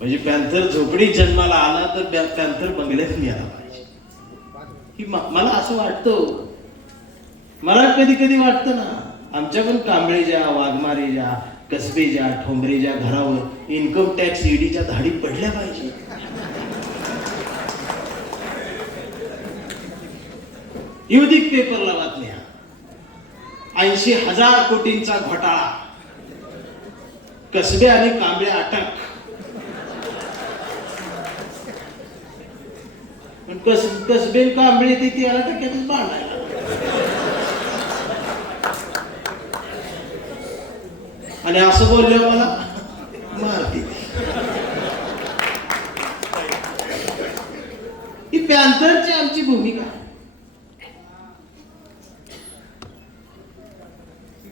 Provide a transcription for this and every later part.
म्हणजे पॅन्थर झोपडीत जन्माला आला तर पॅन्थर बंगल्यात मिळाला पाहिजे. ही मला असं वाटतं, मला कधी कधी वाटतं ना, आमच्या पण कांबळेच्या, वाघमारेच्या, कसबेच्या, ठोंबरेच्या घरावर इन्कम टॅक्स ईडीच्या धाडी पडल्या पाहिजे. युदिक पेपरला बातम्या, 80,000 कोटींचा घोटाळा, कसबे आणि कांबळे अटक. पण कसबे कांबळे ते 13% भांडायला. आणि असं बोलल्यावर मला मारते. ही पॅन्थरची आमची भूमिका.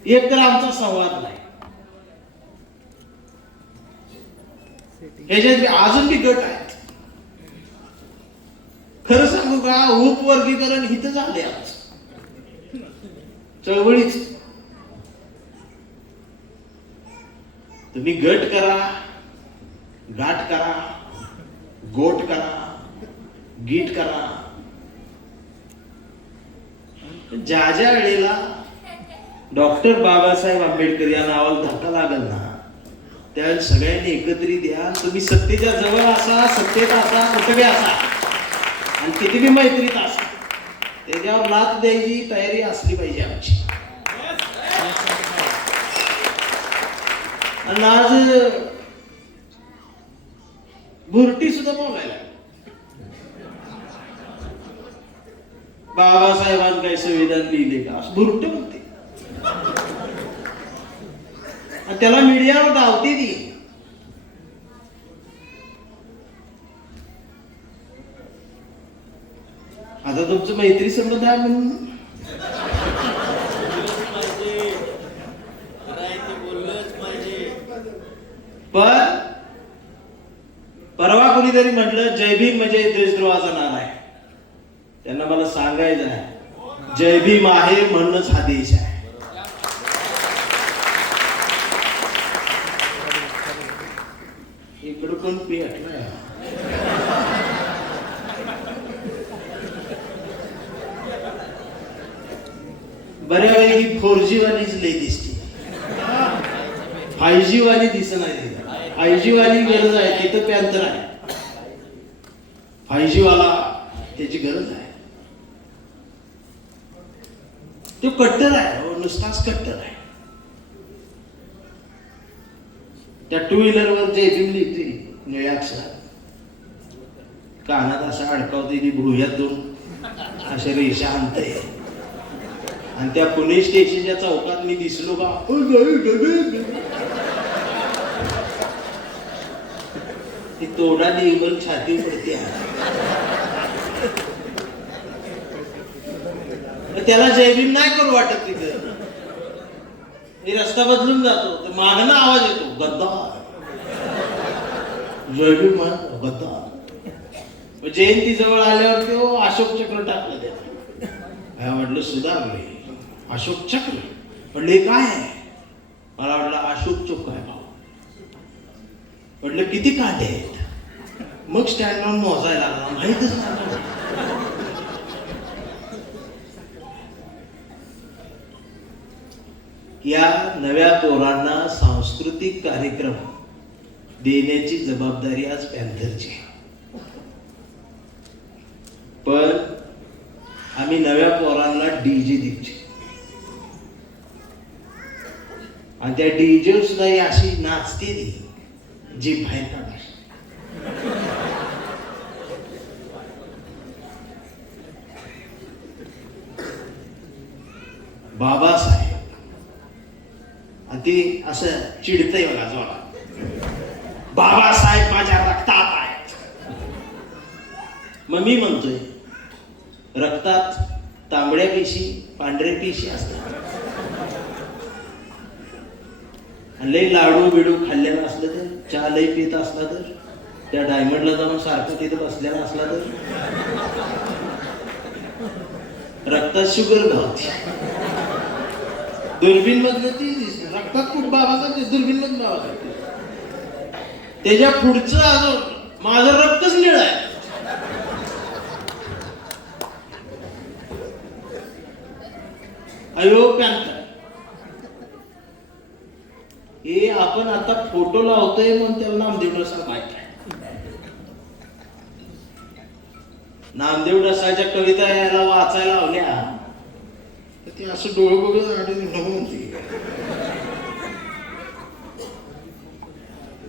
एक तर आमचा संवाद नाही, ह्याच्यात अजून बी गट आहेत. खरं सांगू का, उपवर्गीकरण हित झाले आमचं चळवळीच. तुम्ही गट करा, गाठ करा, गोट करा, गीट करा, ज्या ज्या वेळेला डॉक्टर बाबासाहेब आंबेडकर या नावाला धक्का लागल ना, त्यावेळेला सगळ्यांनी एकत्रित या. तुम्ही सत्तेच्या जवळ असा, सत्तेत असा, कुठे असा, आणि किती बी मैत्रीत असा, त्याच्यावर लाथ द्यायची तयारी असली पाहिजे आमची. आणि आज भुरटी सुद्धा बोलायला, बाबासाहेबांनी काही संविधान लिहिले का, भुरट म्हणते. त्याला मीडियावर धावते ती. आता तुमचं मैत्री संबंध आहे म्हणून पण परवा कोणीतरी म्हटलं जय भीम म्हणजे देशद्रोहाचा नारा आहे. त्यांना मला सांगायचं आहे, जय भीम आहे म्हणूनच हा देश आहे. इकडं पण पेटलाय. बऱ्यापैकी 4G वालीच लई दिसते, 5G वाली दिसत नाही. 5G वाली गरज आहे, तिथं पॅन्थर आहे. 5G वाला त्याची गरज आहे. तो कट्टर आहे, नुसताच कट्टर आहे. त्या 2 व्हीलरवर जय भीम लिहिते निळ्या अक्षरात, कानात असा अडकावते, भुयात 2 अशा रेषा आणते. आणि त्या पुणे स्टेशनच्या चौकात मी दिसलो का, ती तोडा देऊन छाती पडते. त्याला जय भीम नाही करू वाटत. तिथं रस्ता बदलून जातो, तर मागणं आवाज येतो, गद्दार, जय भीम गद्दार. जयंती जवळ आल्यावर तो अशोक चक्र टाकलं. त्याला म्हटलं सुधारले, अशोक चक्र म्हटले काय आहे. मला वाटलं अशोक चक्र आहे भाऊ. म्हटलं किती कांदे आहेत. मग स्टँडवर मोजायला लागला, माहितच नाही. या नव्या पोरांना सांस्कृतिक कार्यक्रम देण्याची जबाबदारी आज पॅन्थरची. पण आम्ही नव्या पोरांना डीजे द्यायचे, आणि त्या डीजे सुद्धा ही अशी नाचते जी बाहेर काढणार. बाबासाहेब आणि ते असं चिडतंय बघा जोरा, बाबासाहेब माझ्या रक्तात आहेत. मग मी म्हणतोय, रक्तात तांबड्या पेशी, पांढऱ्या पेशी असतात. लय लाडू बिडू खाल्लेला असलं तर, चहा लय पित असला तर, त्या डायमंडला जाऊन सारखं तिथं बसलेला असला तर रक्तात शुगर घालते. दुर्बीन मधलं ती रक्तात खूप बाबाचा, दुर्बीन मधून बाबाचा. त्याच्या पुढचं अजून माझं रक्तच निळ आहे. अयो पॅन्थर, हे आपण आता फोटो लावतोय म्हणून त्याला नामदेव डसा माहित आहे. नामदेव डसाच्या कविता यायला वाचायला लावल्या तर ते असं डोळे बघत आठवून म्हणते.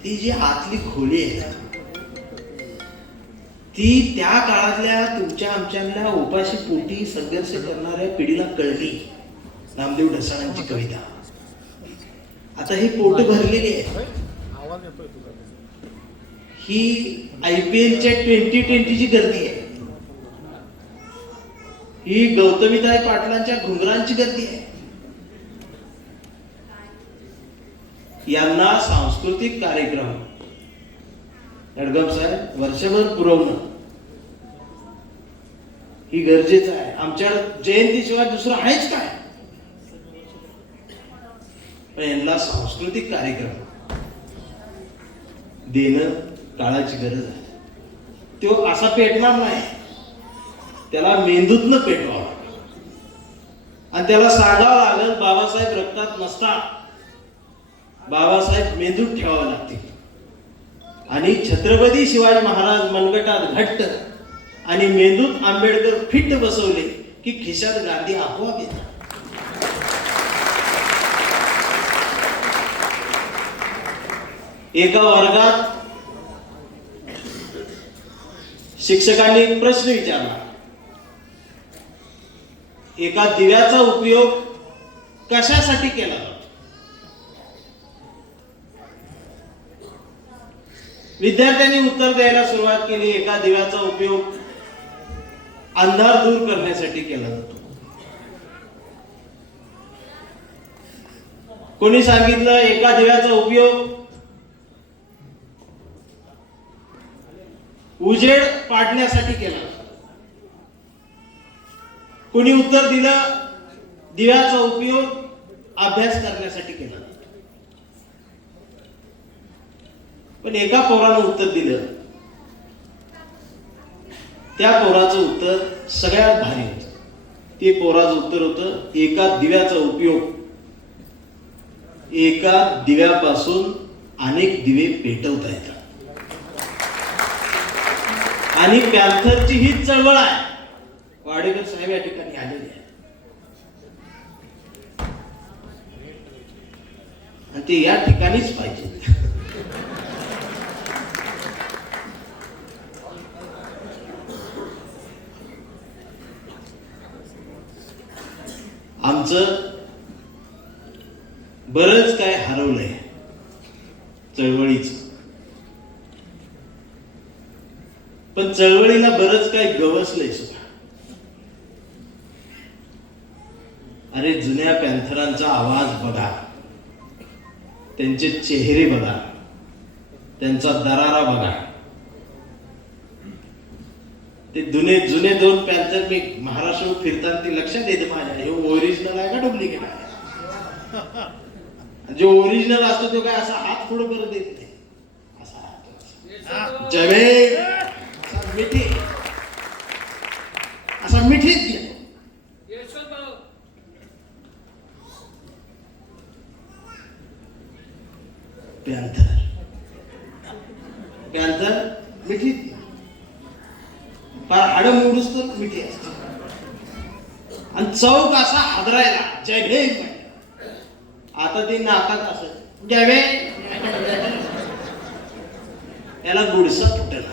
ती जी आतली खोली आहे ती त्या काळातल्या तुमच्या आमच्या उपाशी पोटी संघर्ष करणाऱ्या पिढीला कळली. नामदेव ढसाळांची कविता आता ही पोट भरलेली आहे. ही IPLच्या 2020ची गर्दी आहे. ही गौतमीताई पाटलांच्या घुंगरांची गर्दी आहे. यांना सांस्कृतिक कार्यक्रम अडगम साहेब वर्षभर पुरवणं ही गरजेचं आहे. आमच्या जयंतीशिवाय दुसरं आहेच काय? पण यांना सांस्कृतिक कार्यक्रम देणं काळाची गरज आहे. तो असा पेटणार नाही, त्याला मेंदूतनं पेटवावं आणि त्याला सांगावं लागेल बाबासाहेब रक्तात नसतात, बाबासाहेब मेंदूत ठेवावे लागतील. आणि छत्रपती शिवाजी महाराज मनगटात घट्ट आणि मेंदूत आंबेडकर फिट बसवले की खिशात गांधी आपोआप येतात. एका वर्गात शिक्षकांनी एक प्रश्न विचारला, एका दिव्याचा उपयोग कशासाठी केला जातो? विद्यार्थ्यांनी उत्तर द्यायला सुरुवात केली, एका दिव्याचा उपयोग अंधार दूर करण्यासाठी केला जातो. कोणी सांगितलं एका दिव्याचा उपयोग उजेड पाडण्यासाठी केला जातो. कोणी उत्तर दिलं दिव्याचा उपयोग अभ्यास करण्यासाठी केला जातो. पण एका पोरानं उत्तर दिलं, त्या पोराचं उत्तर सगळ्यात भारी होतं. ते पोराचं उत्तर होतं एका दिव्याचा उपयोग एका दिव्यापासून अनेक दिवे पेटवता येतात. आणि पॅन्थरची ही चळवळ आहे. वाडेकर साहेब या ठिकाणी आलेले आहेत आणि ते या ठिकाणीच पाहिजे. आमचं बरंच काय हरवलंय चळवळीचं, पण चळवळीला बरंच काय गवसलंय सुद्धा. अरे जुन्या पॅन्थरांचा आवाज बघा, त्यांचे चेहरे बघा, त्यांचा दरारा बघा. ते जुने दोन पॅन्थर मी महाराष्ट्र फिरताना ते लक्षात येतं माझ्या, हे ओरिजिनल आहे का डुप्लिकेट आहे? जो ओरिजिनल असतो तो काय असा हात पुढे करत येत नाही, असा जवे मिठी असा मिठीत गेला. पॅन्थर मिठीत फार हाड मोडूस तर मिठी असते आणि चौक असा हादरायला जय भीम. आता ते नाकात असं जय याला गुडसा फुटला.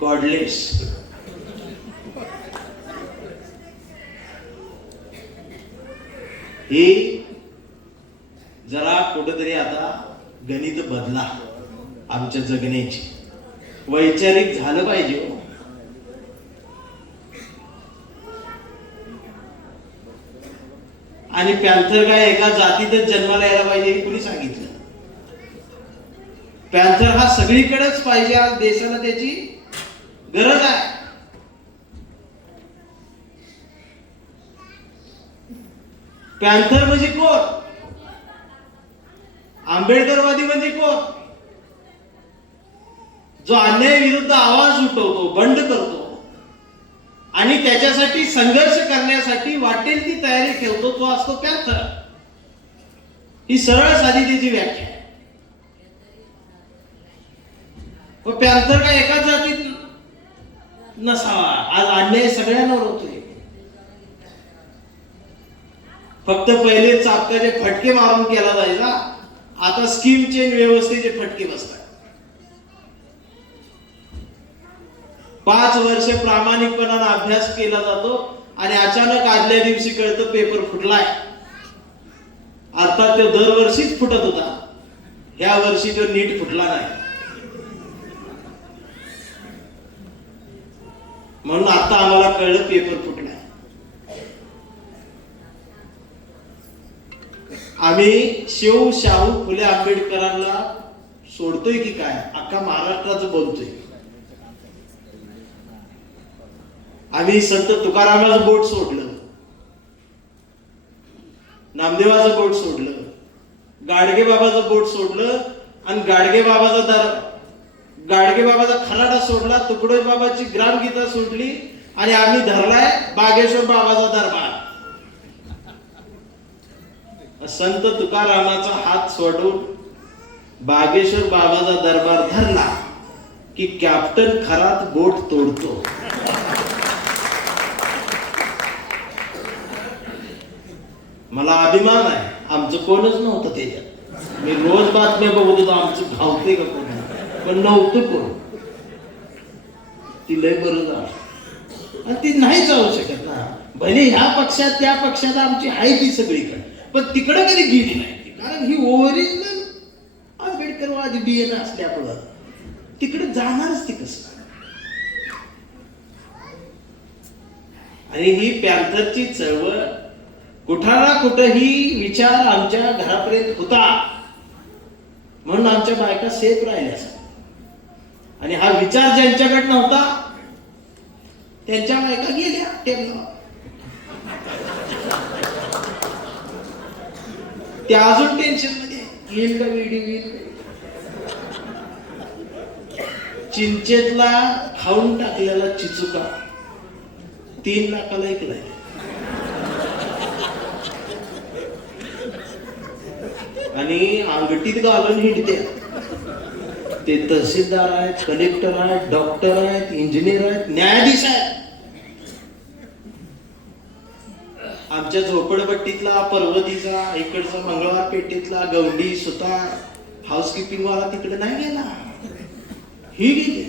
गॉडलेस. हे जरा कुठेतरी आता गणित बदला. आमच्या जगण्याची वैचारिक झालं पाहिजे. आणि पॅन्थर काय एका जातीतच जन्माला यायला पाहिजे हे कुणी सांगितलं? पॅन्थर हा सगळीकडेच पाहिजे. आज देशाला त्याची गरज आहे. पॅन्थर म्हणजे कोण? आंबेडकरवादी म्हणजे कोण? जो अन्याय विरुद्ध आवाज उठवतो, बंड करतो आणि त्याच्यासाठी संघर्ष करण्यासाठी वाटेल ती तयारी ठेवतो, तो असतो पॅन्थर. ही सरळ साधी त्याची व्याख्या आहे. पॅन्थर काय एकाच जातीत नसावा. आज अन्याय सगळ्यांवर होतोय. फक्त पहिले चापकाचे फटके मारून केला जायचा, आता स्कीम चेंज व्यवस्थेचे फटके बसतात. 5 वर्ष प्रामाणिकपणाने अभ्यास केला जातो आणि अचानक आदल्या दिवशी कळतं पेपर फुटलाय. अर्थात तो दरवर्षीच फुटत होता, ह्या वर्षी तो नीट फुटला नाही. म्हणून आता आम्हाला कळलं पेपर फुटलाय. आम्ही शिव शाहू फुले आंबेडकरांना सोडतोय की काय? अख्खा महाराष्ट्राचं बोलतोय. आम्ही संत तुकारामाचं बोट सोडलं, नामदेवाचं बोट सोडलं, गाडगे बाबाचं बोट सोडलं आणि गाडगे बाबाचा खराडा सोडला, तुकडोजी बाबाची ग्रामगीता सोडली आणि आम्ही धरलाय बागेश्वर बाबाचा दरबार. संत तुकारामाचा हात सोडून बागेश्वर बाबाचा दरबार धरला की कॅप्टन खरात बोट तोडतो. मला अभिमान आहे, आमचं कोणच नव्हतं त्याच्यात. मी रोज बातम्या बघत होतो आमचं धावते का कोण, पण नव्हतं कोण. ती लय बरं झालं आणि ती नाही जाऊ शकत ना. भले ह्या पक्षात त्या पक्षात आमची आहे ती सगळीकडे, पण तिकडे कधी गेली नाही. कारण ही ओरिजिनल आंबेडकरवादी डीएनए असल्यामुळं तिकडे जाणारच ती कसं. आणि ही पॅन्थरची चळवळ कुठं ना कुठं ही विचार आमच्या घरापर्यंत होता, म्हणून आमच्या बायका सेफ राहिल्या. आणि हा विचार ज्यांच्याकडे नव्हता त्यांच्या बायका गेल्या टेबलावर. त्या अजून टेन्शन मध्ये येईल का वेडी येईल. चिंचेतला खाऊन टाकलेला चिचुका 3 लाखाला ऐकलाय. आणि अंगठीत घालून हिंडते. ते तहसीलदार आहेत, कलेक्टर आहेत, डॉक्टर आहेत, इंजिनियर आहेत, न्यायाधीश आहेत. आमच्या झोपडपट्टीतला, पर्वतीचा, इकडचा मंगळवार पेठेतला, गवंडी, सुतार, हाऊसकीपिंग वाला तिकडे नाही गेला, ही गेली.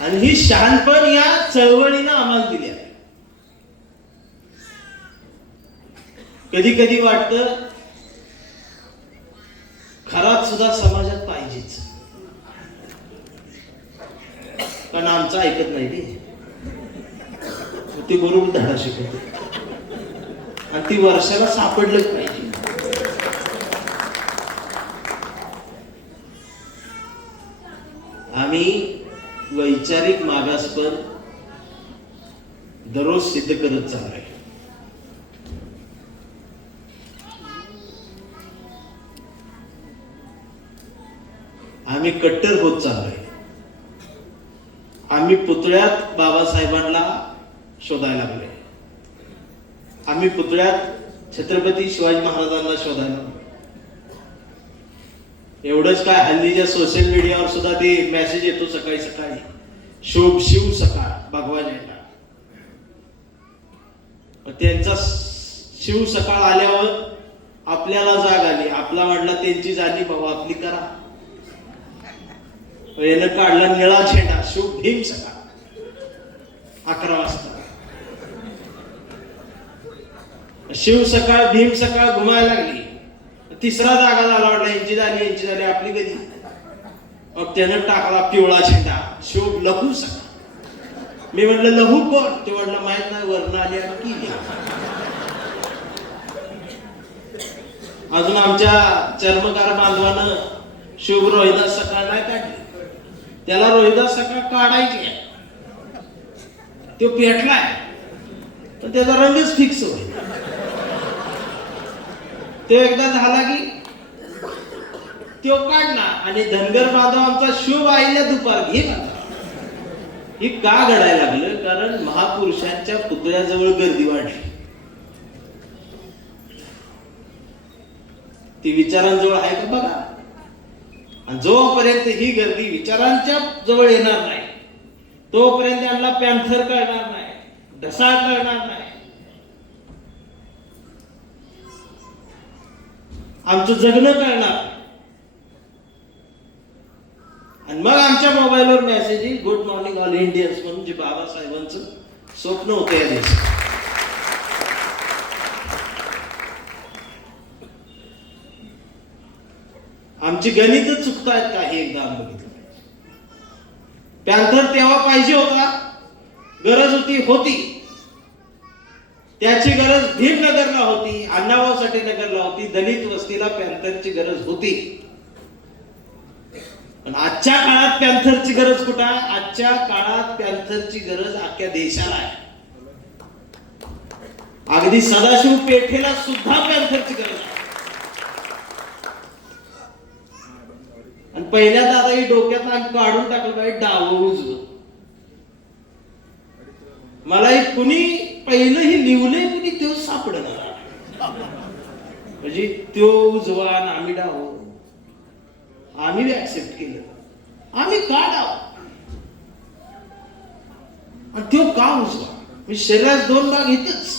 आणि ही शहाणपण या चळवळीनं आम्हाला दिली. कधी कधी वाटतं खरात सुद्धा समाजात पाहिजेच, कारण आमचं ऐकत नाही ते बरोबर धडा शिकवते आणि ती वर्षाला सापडलंच पाहिजे. आम्ही वैचारिक मागासपण दररोज सिद्ध करत चाललोय. आम्ही कट्टर होत चाललोय. आम्ही पुतळ्यात बाबासाहेबांना शोधायला लागलोय. आम्ही पुतळ्यात छत्रपती शिवाजी महाराजांना शोधायला लागलोय. एवढंच काय, हल्लीच्या सोशल मीडियावर सुद्धा ते मेसेज येतो सकाळी सकाळी, शुभ शिव सकाळ भगवान यांना. त्यांचा शिव सकाळ आल्यावर आपल्याला जाग आली. आपला म्हटला त्यांची झाली बाबा, आपली करा. यानं काढला निळा झेंडा, शुभ भीम सकाळ 11 वाजता. शिव सकाळ भीम सकाळ घुमायला लागली. तिसरा जागा झाला, वाटला यांची झाली आपली कधी. मग त्यानं टाकला पिवळा झेंडा, शुभ लहू सकाळ. मी म्हटलं लहू कोण? ते म्हटलं माहित नाही, वर्ण आली आणि की. अजून आमच्या चर्मकार बांधवानं शुभ रोहिदास सकाळ नाही काढली. त्याला रोहिदास सकाळ काढायची आहे, तो पेटलाय, तर त्याचा रंगच फिक्स होईल. तो एकदा झाला की तो काढला आणि धनगर बांधव आमचा शुभ आईला दुपार घे ना. हे का घडायला लागलं? कारण महापुरुषांच्या पुतळ्याजवळ गर्दी वाढली. ती विचारांजवळ आहे का बघा. आणि जोपर्यंत ही गर्दी विचारांच्या जवळ येणार नाही तोपर्यंत त्यांना पॅन्थर कळणार नाही, ढसाळ कळणार नाही. आमचं जगणं कळणार. आणि मग आमच्या मोबाईलवर मेसेज येईल, गुड मॉर्निंग ऑल इंडियन्स म्हणून, जे बाबासाहेबांचं स्वप्न होतं या देशात. आमची गणित चुकतायत का हे एकदा बघितलं. पॅन्थर तेव्हा पाहिजे होता, गरज होती. त्याची गरज भीमनगरला होती, अण्णाभाऊसाठी नगरला होती, दलित वस्तीला पॅन्थरची गरज होती. पण आजच्या काळात पॅन्थरची गरज कुठं आहे? आजच्या काळात पॅन्थरची गरज अख्ख्या देशाला आहे. अगदी सदाशिव पेठेला सुद्धा पॅन्थरची गरज आहे. आणि पहिल्यांदा आता ही डोक्यात काढून टाकलं पाहिजे डावं उजवं. मला एक कुणी पहिलं ही लिवलंय कुणी तो सापडणार. म्हणजे तो उजवा आणि आम्ही डाव. आम्ही ऍक्सेप्ट केलं. आम्ही का डाव आणि तो का उजवा? मी शरीरात दोन भाग येतच.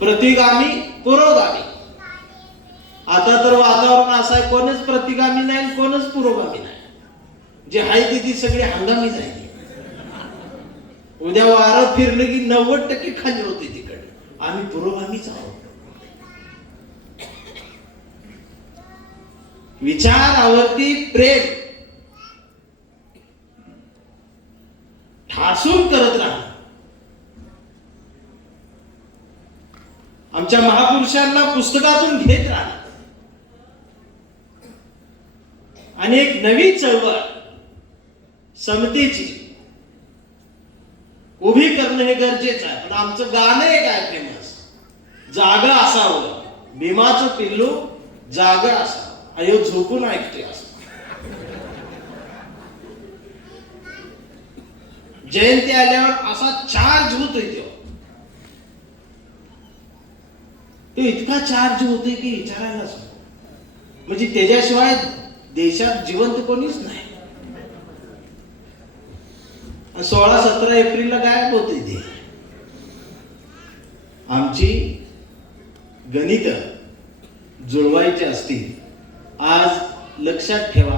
प्रतिगामी पुरोगामी. आता तर वातावरण असं आहे, कोणच प्रतिगामी नाही कोणच पुरोगामी नाही. जे आहे ती सगळी हंगामी जायची. उद्या वारं फिरलं की 90% खाली होते तिकडे. आम्ही पुरोगामीच आहोत. विचारावरती प्रेम ठासून करत राहा. आमच्या महापुरुषांना पुस्तकातून घेत राहा आणि एक नवी चळवळ समतेची उभी करणं हे गरजेचं आहे. पण आमचं गाणं एक आहे फेमस, जागा असावं भीमाचं पिल्लू जागा असावं, अयो झोपून ऐकते असं. जयंती आल्यावर असा चार्ज होतोय तो इतका चार्ज होतोय की विचारायलाच. म्हणजे त्याच्याशिवाय देशात जिवंत कोणीच नाही. 16-17 एप्रिलला गायब होते ते. आमची गणित जुळवायची असतील. आज लक्षात ठेवा,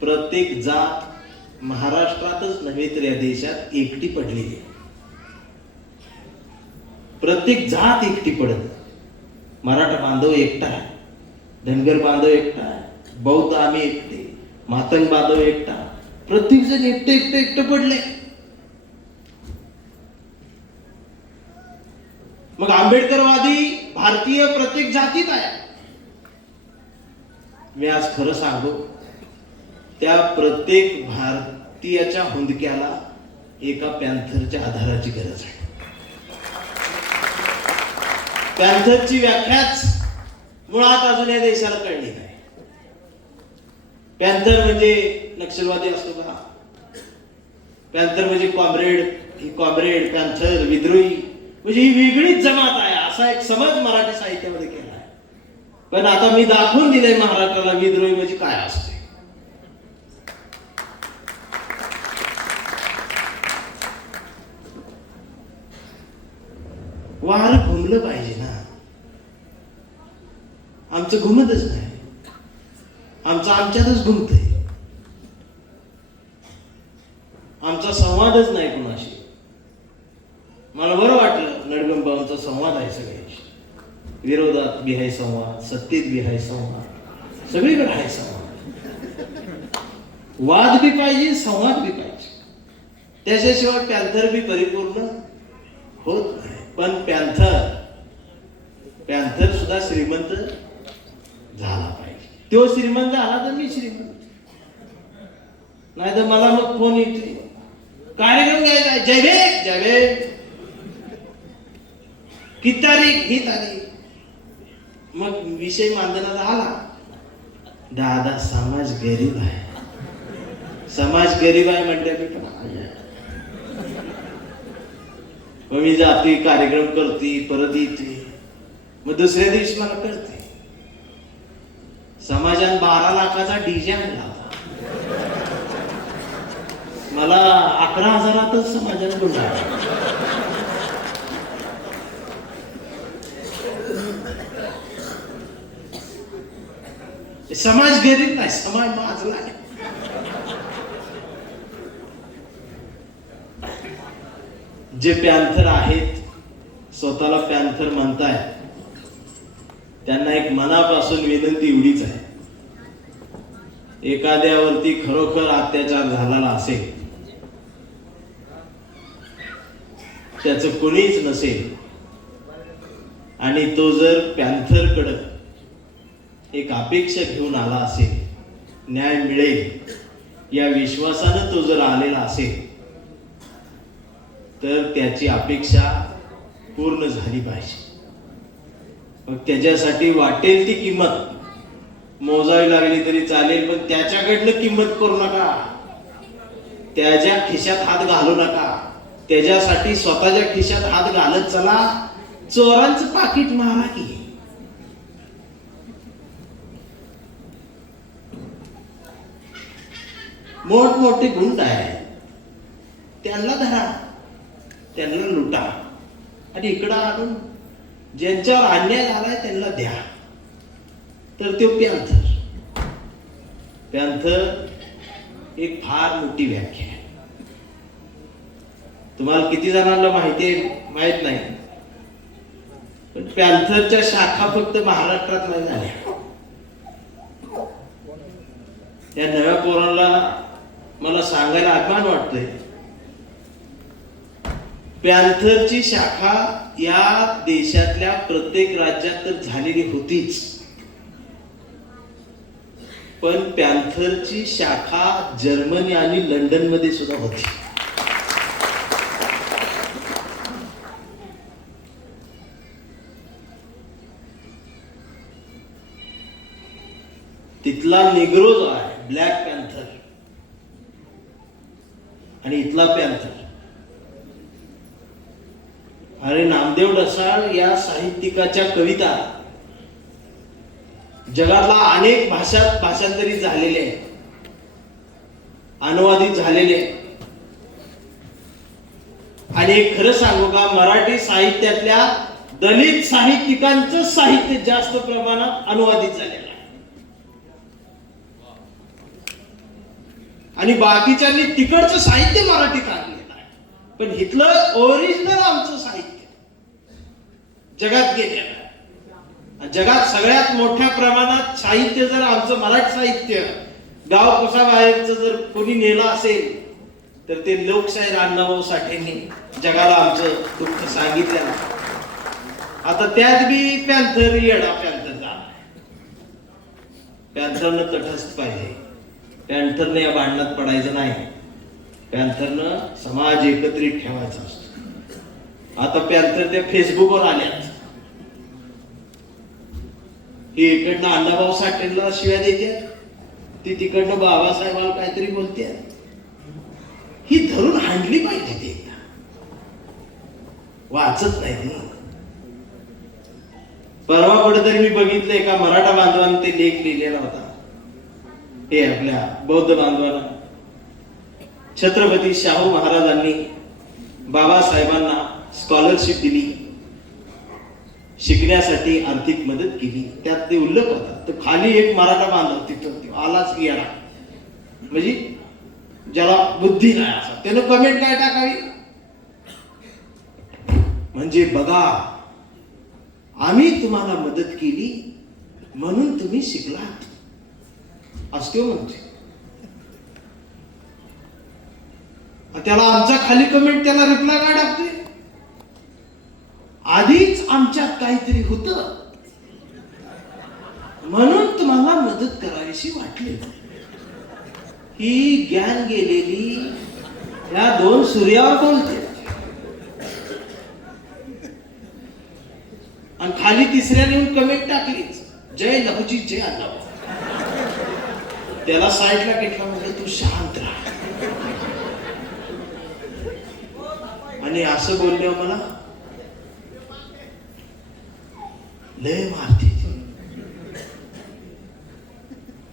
प्रत्येक जात महाराष्ट्रातच नव्हे तर या देशात एकटी पडलेली आहे. प्रत्येक जात एकटी पडत. मराठा बांधव एकटा आहे, धनगर बांधव एकटा आहे, बौद्ध आम्ही एकटे, मातंग बांधव एकटा. प्रत्येक जण एकटे पडले. मग आंबेडकरवादी भारतीय प्रत्येक जातीत आहे. मी आज खरं सांगू, त्या प्रत्येक भारतीयाच्या हुंदक्याला एका पॅन्थरच्या आधाराची गरज आहे. पॅन्थरची व्याख्याच मुळात अजून या देशाला कळली नाही. पॅन्थर म्हणजे नक्षलवादी असतो का? पॅन्थर म्हणजे कॉम्रेड पॅन्थर विद्रोही म्हणजे ही वेगळीच जमात आहे असा एक समज मराठी साहित्यामध्ये केला आहे. पण आता मी दाखवून दिलंय महाराष्ट्राला विद्रोही म्हणजे काय असते. वार घुमलं पाहिजे ना. आमचं घुमतच नाही. आमचं आमच्यातच घुमतंय. आमचा संवादच नाही कोणाशी. मला बरं वाटलं नडगंबांचा संवाद आहे सगळ्यांशी. विरोधात बी आहे संवाद, सत्तेत बी आहे संवाद, सगळीकडे आहे संवाद. वाद बी पाहिजे, संवाद बी पाहिजे. त्याच्याशिवाय पॅन्थर बी परिपूर्ण होत नाही. पण पॅन्थर सुद्धा श्रीमंत झाला पाहिजे. तो श्रीमंत झाला तर मी श्रीमंत. नाही तर मला मग फोन येते, कार्यक्रम घ्यायचा जय भीम जय भीम. ही तारीख ही तारीख. मग विषय मांडण्यात आला. दादा समाज गरीब आहे, समाज गरीब आहे म्हणते मी पण मग मी जाते कार्यक्रम करते परत येते. मग दुसऱ्या दिवशी मला कळते समाजात 12 लाखाचा डीजे आणला होता. मला 11,000च समाजात गुंडाळला. समाज गरीब नाही, समाज माजला आहे. जे पॅन्थर आहेत, स्वतःला पॅन्थर म्हणतायत, त्यांना एक मनापासून विनंती एवढीच आहे. एखाद्यावरती खरोखर अत्याचार झालेला असेल, त्याचं कोणीच नसेल आणि तो जर पॅन्थरकडे एक अपेक्षा घेऊन आला असेल, न्याय मिळेल या विश्वासानं तो जर आलेला असेल, तर त्याची अपेक्षा पूर्ण झाली पाहिजे. मग त्याच्यासाठी वाटेल ती किंमत मोजावी लागली तरी चालेल, पण त्याच्याकडनं किंमत करू नका. त्याच्या खिशात हात घालू नका. त्याच्यासाठी स्वतःच्या खिशात हात घालत चला. चोरांचं पाकिट मारा की. मोठमोठे गुंड आहेत, त्यांना धरा, त्यांना लुटा आणि इकडं आणून ज्यांच्यावर अन्याय झालाय त्यांना द्या. तर तो पॅन्थर. पॅन्थर एक फार मोठी व्याख्या आहे. तुम्हाला किती जणांना माहिती आहे माहित नाही, पण पॅन्थरच्या शाखा फक्त महाराष्ट्रात नाही झाल्या. त्या नव्या पोरांना मला सांगायला अभिमान वाटतोय, पॅन्थरची शाखा या देशातल्या प्रत्येक राज्यात तर झालेली होतीच, पण पॅन्थरची शाखा जर्मनी आणि लंडन मध्ये सुद्धा होती. तिथला निग्रो जो आहे ब्लॅक पॅन्थर आणि इथला पॅन्थर. अरे नामदेव ढसाळ या साहित्यिकाच्या कविता जगातला अनेक भाषात भाषांतरित झालेले आहेत, अनुवादित झालेले आहेत. आणि एक खरं सांगू का, मराठी साहित्यातल्या दलित साहित्यिकांचं साहित्य जास्त प्रमाणात अनुवादित झालेलं आहे आणि बाकीच्यांनी तिकडचं साहित्य मराठीत आणलेलं आहे. पण इथलं ओरिजिनल आमचं साहित्य जगात गेलेलं आहे. जगात सगळ्यात मोठ्या प्रमाणात साहित्य जर आमचं मराठी साहित्य गाव कुसाबाहेरचं जर कोणी नेलं असेल तर ते लोकशाहीर अण्णाभाऊ साठेंनी जगाला आमचं दुःख सांगितलं. आता त्यात बी पॅन्थर येडा पॅन्थर झाला. पॅन्थरनं तटस्थ पाहिजे. पॅन्थरने या भांडणात पडायचं नाही. पॅन्थरनं समाज एकत्रित ठेवायचा असतो. आता पॅन्थर त्या फेसबुकवर आल्यात. ही इकडनं अण्णाभाऊ साठेंना शिव्या देते, ती तिकडनं बाबासाहेबाला काहीतरी बोलते. ही धरून हाणली पाहिजे. ते वाचत नाही. परवा कुठेतरी मी बघितलं एका मराठा बांधवाने ते लेख लिहिलेला होता. हे आपल्या बौद्ध बांधवांना छत्रपती शाहू महाराजांनी बाबासाहेबांना स्कॉलरशिप दिली, शिकण्यासाठी आर्थिक मदत केली. त्यात ते उल्लेख होता. तर खाली एक मराठा बांधव तिथं आलाच गेला, म्हणजे ज्याला बुद्धी नाही असा, त्यानं कमेंट काय टाकावी, म्हणजे बघा आम्ही तुम्हाला मदत केली म्हणून तुम्ही शिकलात असतो म्हणते. त्याला आमचा खाली कमेंट त्याला रिप्लाय काय टाकते, आधीच आमच्यात काहीतरी होतं म्हणून तुम्हाला मदत करावीशी वाटली. ही ज्ञान गेलेली या दोन सूर्यावर बोलते. आणि खाली तिसऱ्याने येऊन कमेंट टाकलीच, जय लहुजी जय अण्णाभाऊ. त्याला साईडला घेतला, म्हणजे तू शांत राहा. आणि असं बोलले मला लय मारते.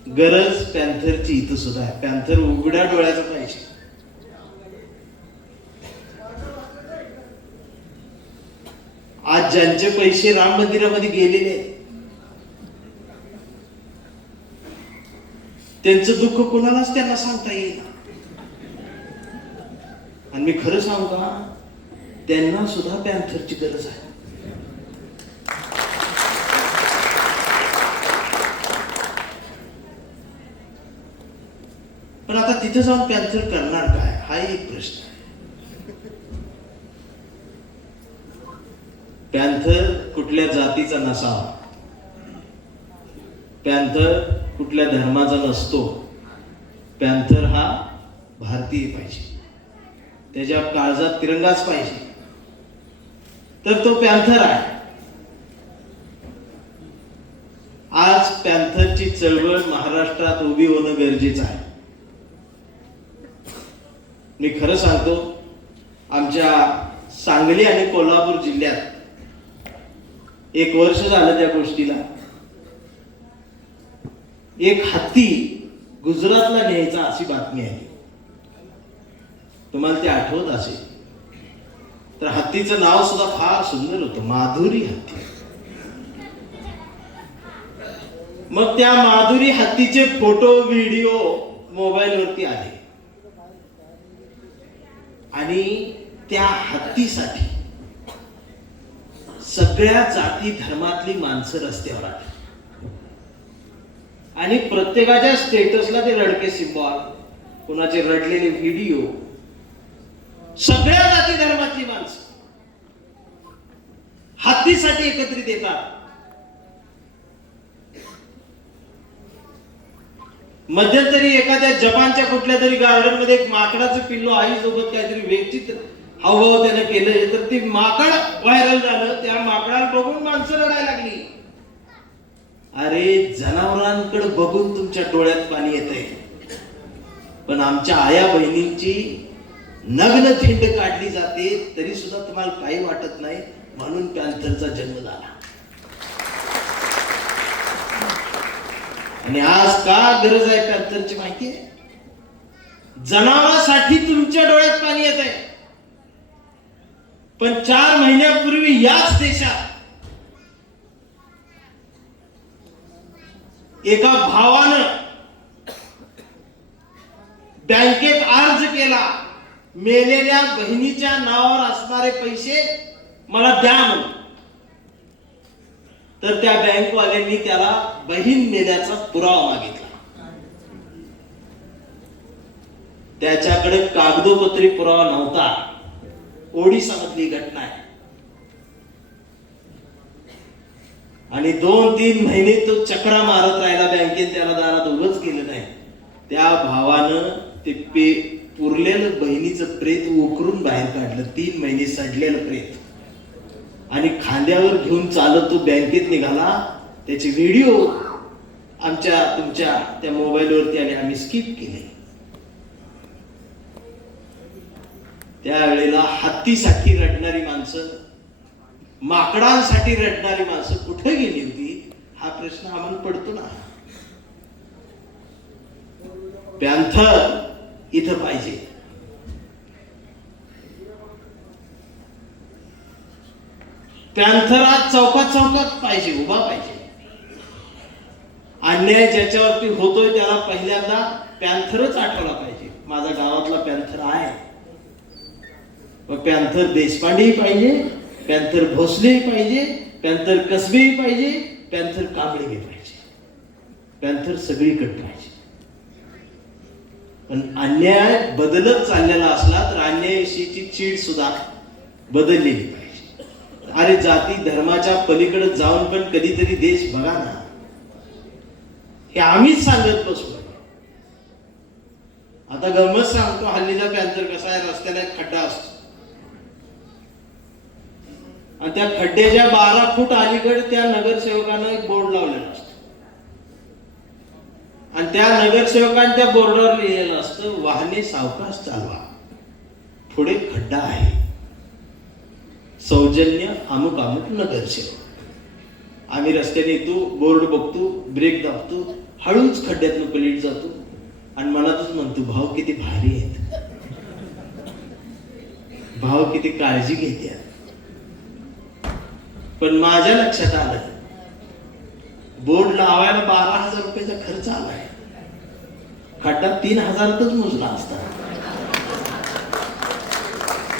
गरज पॅन्थरची इथं सुद्धा आहे. पॅन्थर उघड्या डोळ्याचा पाहिजे. आज ज्यांचे पैसे राम मंदिरामध्ये गेलेले त्यांचं दुःख कोणालाच त्यांना सांगता येईल. आणि मी खरं सांगू का, त्यांना सुद्धा पॅन्थरची गरज आहे. पण आता तिथे जाऊन पॅन्थर करणार काय, हा एक प्रश्न आहे. पॅन्थर कुठल्या जातीचा नसावा, पॅन्थर कुठल्या धर्माचा नसतो. पॅन्थर हा भारतीय पाहिजे, त्याच्या काळजात तिरंगाच पाहिजे, तर तो पॅन्थर आहे. आज पॅन्थरची चळवळ महाराष्ट्रात उभी होणं गरजेचं आहे. मी खरं सांगतो, आमच्या सांगली आणि कोल्हापूर जिल्ह्यात 1 वर्ष झालं त्या गोष्टीला. एक हत्ती गुजरातला न्यायचा अशी बातमी आली. तुम्हाला ते आठवत असेल तर हत्तीचं नाव सुद्धा फार सुंदर होतं, माधुरी हत्ती. मग त्या माधुरी हत्तीचे फोटो व्हिडिओ मोबाईलवरती आले आणि त्या हत्तीसाठी सगळ्या जाती धर्मातली माणसं रस्त्यावर आली आणि प्रत्येकाच्या स्टेटसला ते रडके सिंबॉल, कुणाचे रडलेले व्हिडिओ, सगळ्या जाती धर्मातली माणसं हत्तीसाठी एकत्रित येतात. मध्यंतरी एखाद्या जपानच्या कुठल्या तरी गार्डन मध्ये एक माकडाचं पिल्लू आईसोबत काहीतरी व्यक्तित हावभाव त्याने केलं, तर ते माकड व्हायरल झालं. त्या माकडाला बघून माणसं रडायला लागली. अरे, जनावरांकडे बघून तुमच्या डोळ्यात पाणी येतंय, पण आमच्या आया बहिणींची नग्न थिंड काढली जाते तरी सुद्धा तुम्हाला काही वाटत नाही. म्हणून पॅन्थरचा जन्म झाला. आणि आज का गरज आहे पॅन्थरची माहिती आहे? जनावरांसाठी तुमच्या डोळ्यात पाणी येत आहे, पण 4 महिन्यापूर्वी याच देशात एका भावानं बँकेत अर्ज केला, मेलेल्या बहिणीच्या नावावर असणारे पैसे मला द्या म्हणून. तर त्या बँकवाल्यांनी त्याला बहीण मेल्याचा पुरावा मागितला. त्याच्याकडे कागदोपत्री पुरावा नव्हता. ओडिसामधली घटना आहे. आणि 2-3 महिने तो चक्रा मारत राहिला बँकेत, त्याला दारात उभंच केलं नाही. त्या भावानं ते पुरलेलं बहिणीचं प्रेत उकरून बाहेर काढलं, 3 महिने सडलेलं प्रेत, आणि खांद्यावर घेऊन चालत तो बँकेत निघाला. त्याचे व्हिडिओ आमच्या तुमच्या त्या मोबाईलवरती आले, आम्ही स्किप केले. त्यावेळेला हत्तीसाठी रडणारी माणसं, माकडांसाठी रडणारी माणसं कुठे गेली होती, हा प्रश्न आम्हाला पडतो ना. पॅन्थर इथं पाहिजे. पॅन्थर आज चौकात चौकात पाहिजे, उभा पाहिजे. अन्याय ज्याच्यावरती होतोय त्याला पहिल्यांदा पॅन्थरच आठवला पाहिजे. माझा गावातला पॅन्थर आहे. मग पॅन्थर देशपांडेही पाहिजे, पॅन्थर भोसलेही पाहिजे, पॅन्थर कसबेही पाहिजे, पॅन्थर कांबळेही पाहिजे, पॅन्थर सगळीकडे पाहिजे. पण अन्याय बदलत चाललेला असला तर अन्यायाविषयीची चीड सुद्धा बदललेली पाहिजे. अरे, जाती धर्माच्या पलीकडे जाऊन पण कधीतरी देश बघा ना. हे आम्हीच सांगत बसलो. आता गंमत सांगतो, हल्लीचा पॅन्थर कसा आहे, रस्त्याला एक खड्डा असतो आणि त्या खड्ड्याच्या 12 फूट अलीकडे त्या नगरसेवकानं एक बोर्ड लावलेला असतो आणि त्या नगरसेवकांच्या त्या बोर्डावर लिहिलेलं असतं, वाहने सावकाश चालवा, पुढे खड्डा आहे, सौजन्य अमुक अमुक नगरसेवक. आम्ही रस्त्याने येतो, बोर्ड बघतो, ब्रेक दाबतो, हळूच खड्ड्यातनं पलीट जातो आणि मनातच म्हणतो, भाव किती भारी आहेत, भाव किती काळजी घेतात. पण माझ्या लक्षात आलं, बोर्ड लावायला 12,000 रुपयाचा खर्च आलाय, खड्डा 3,000तच मोजला असता,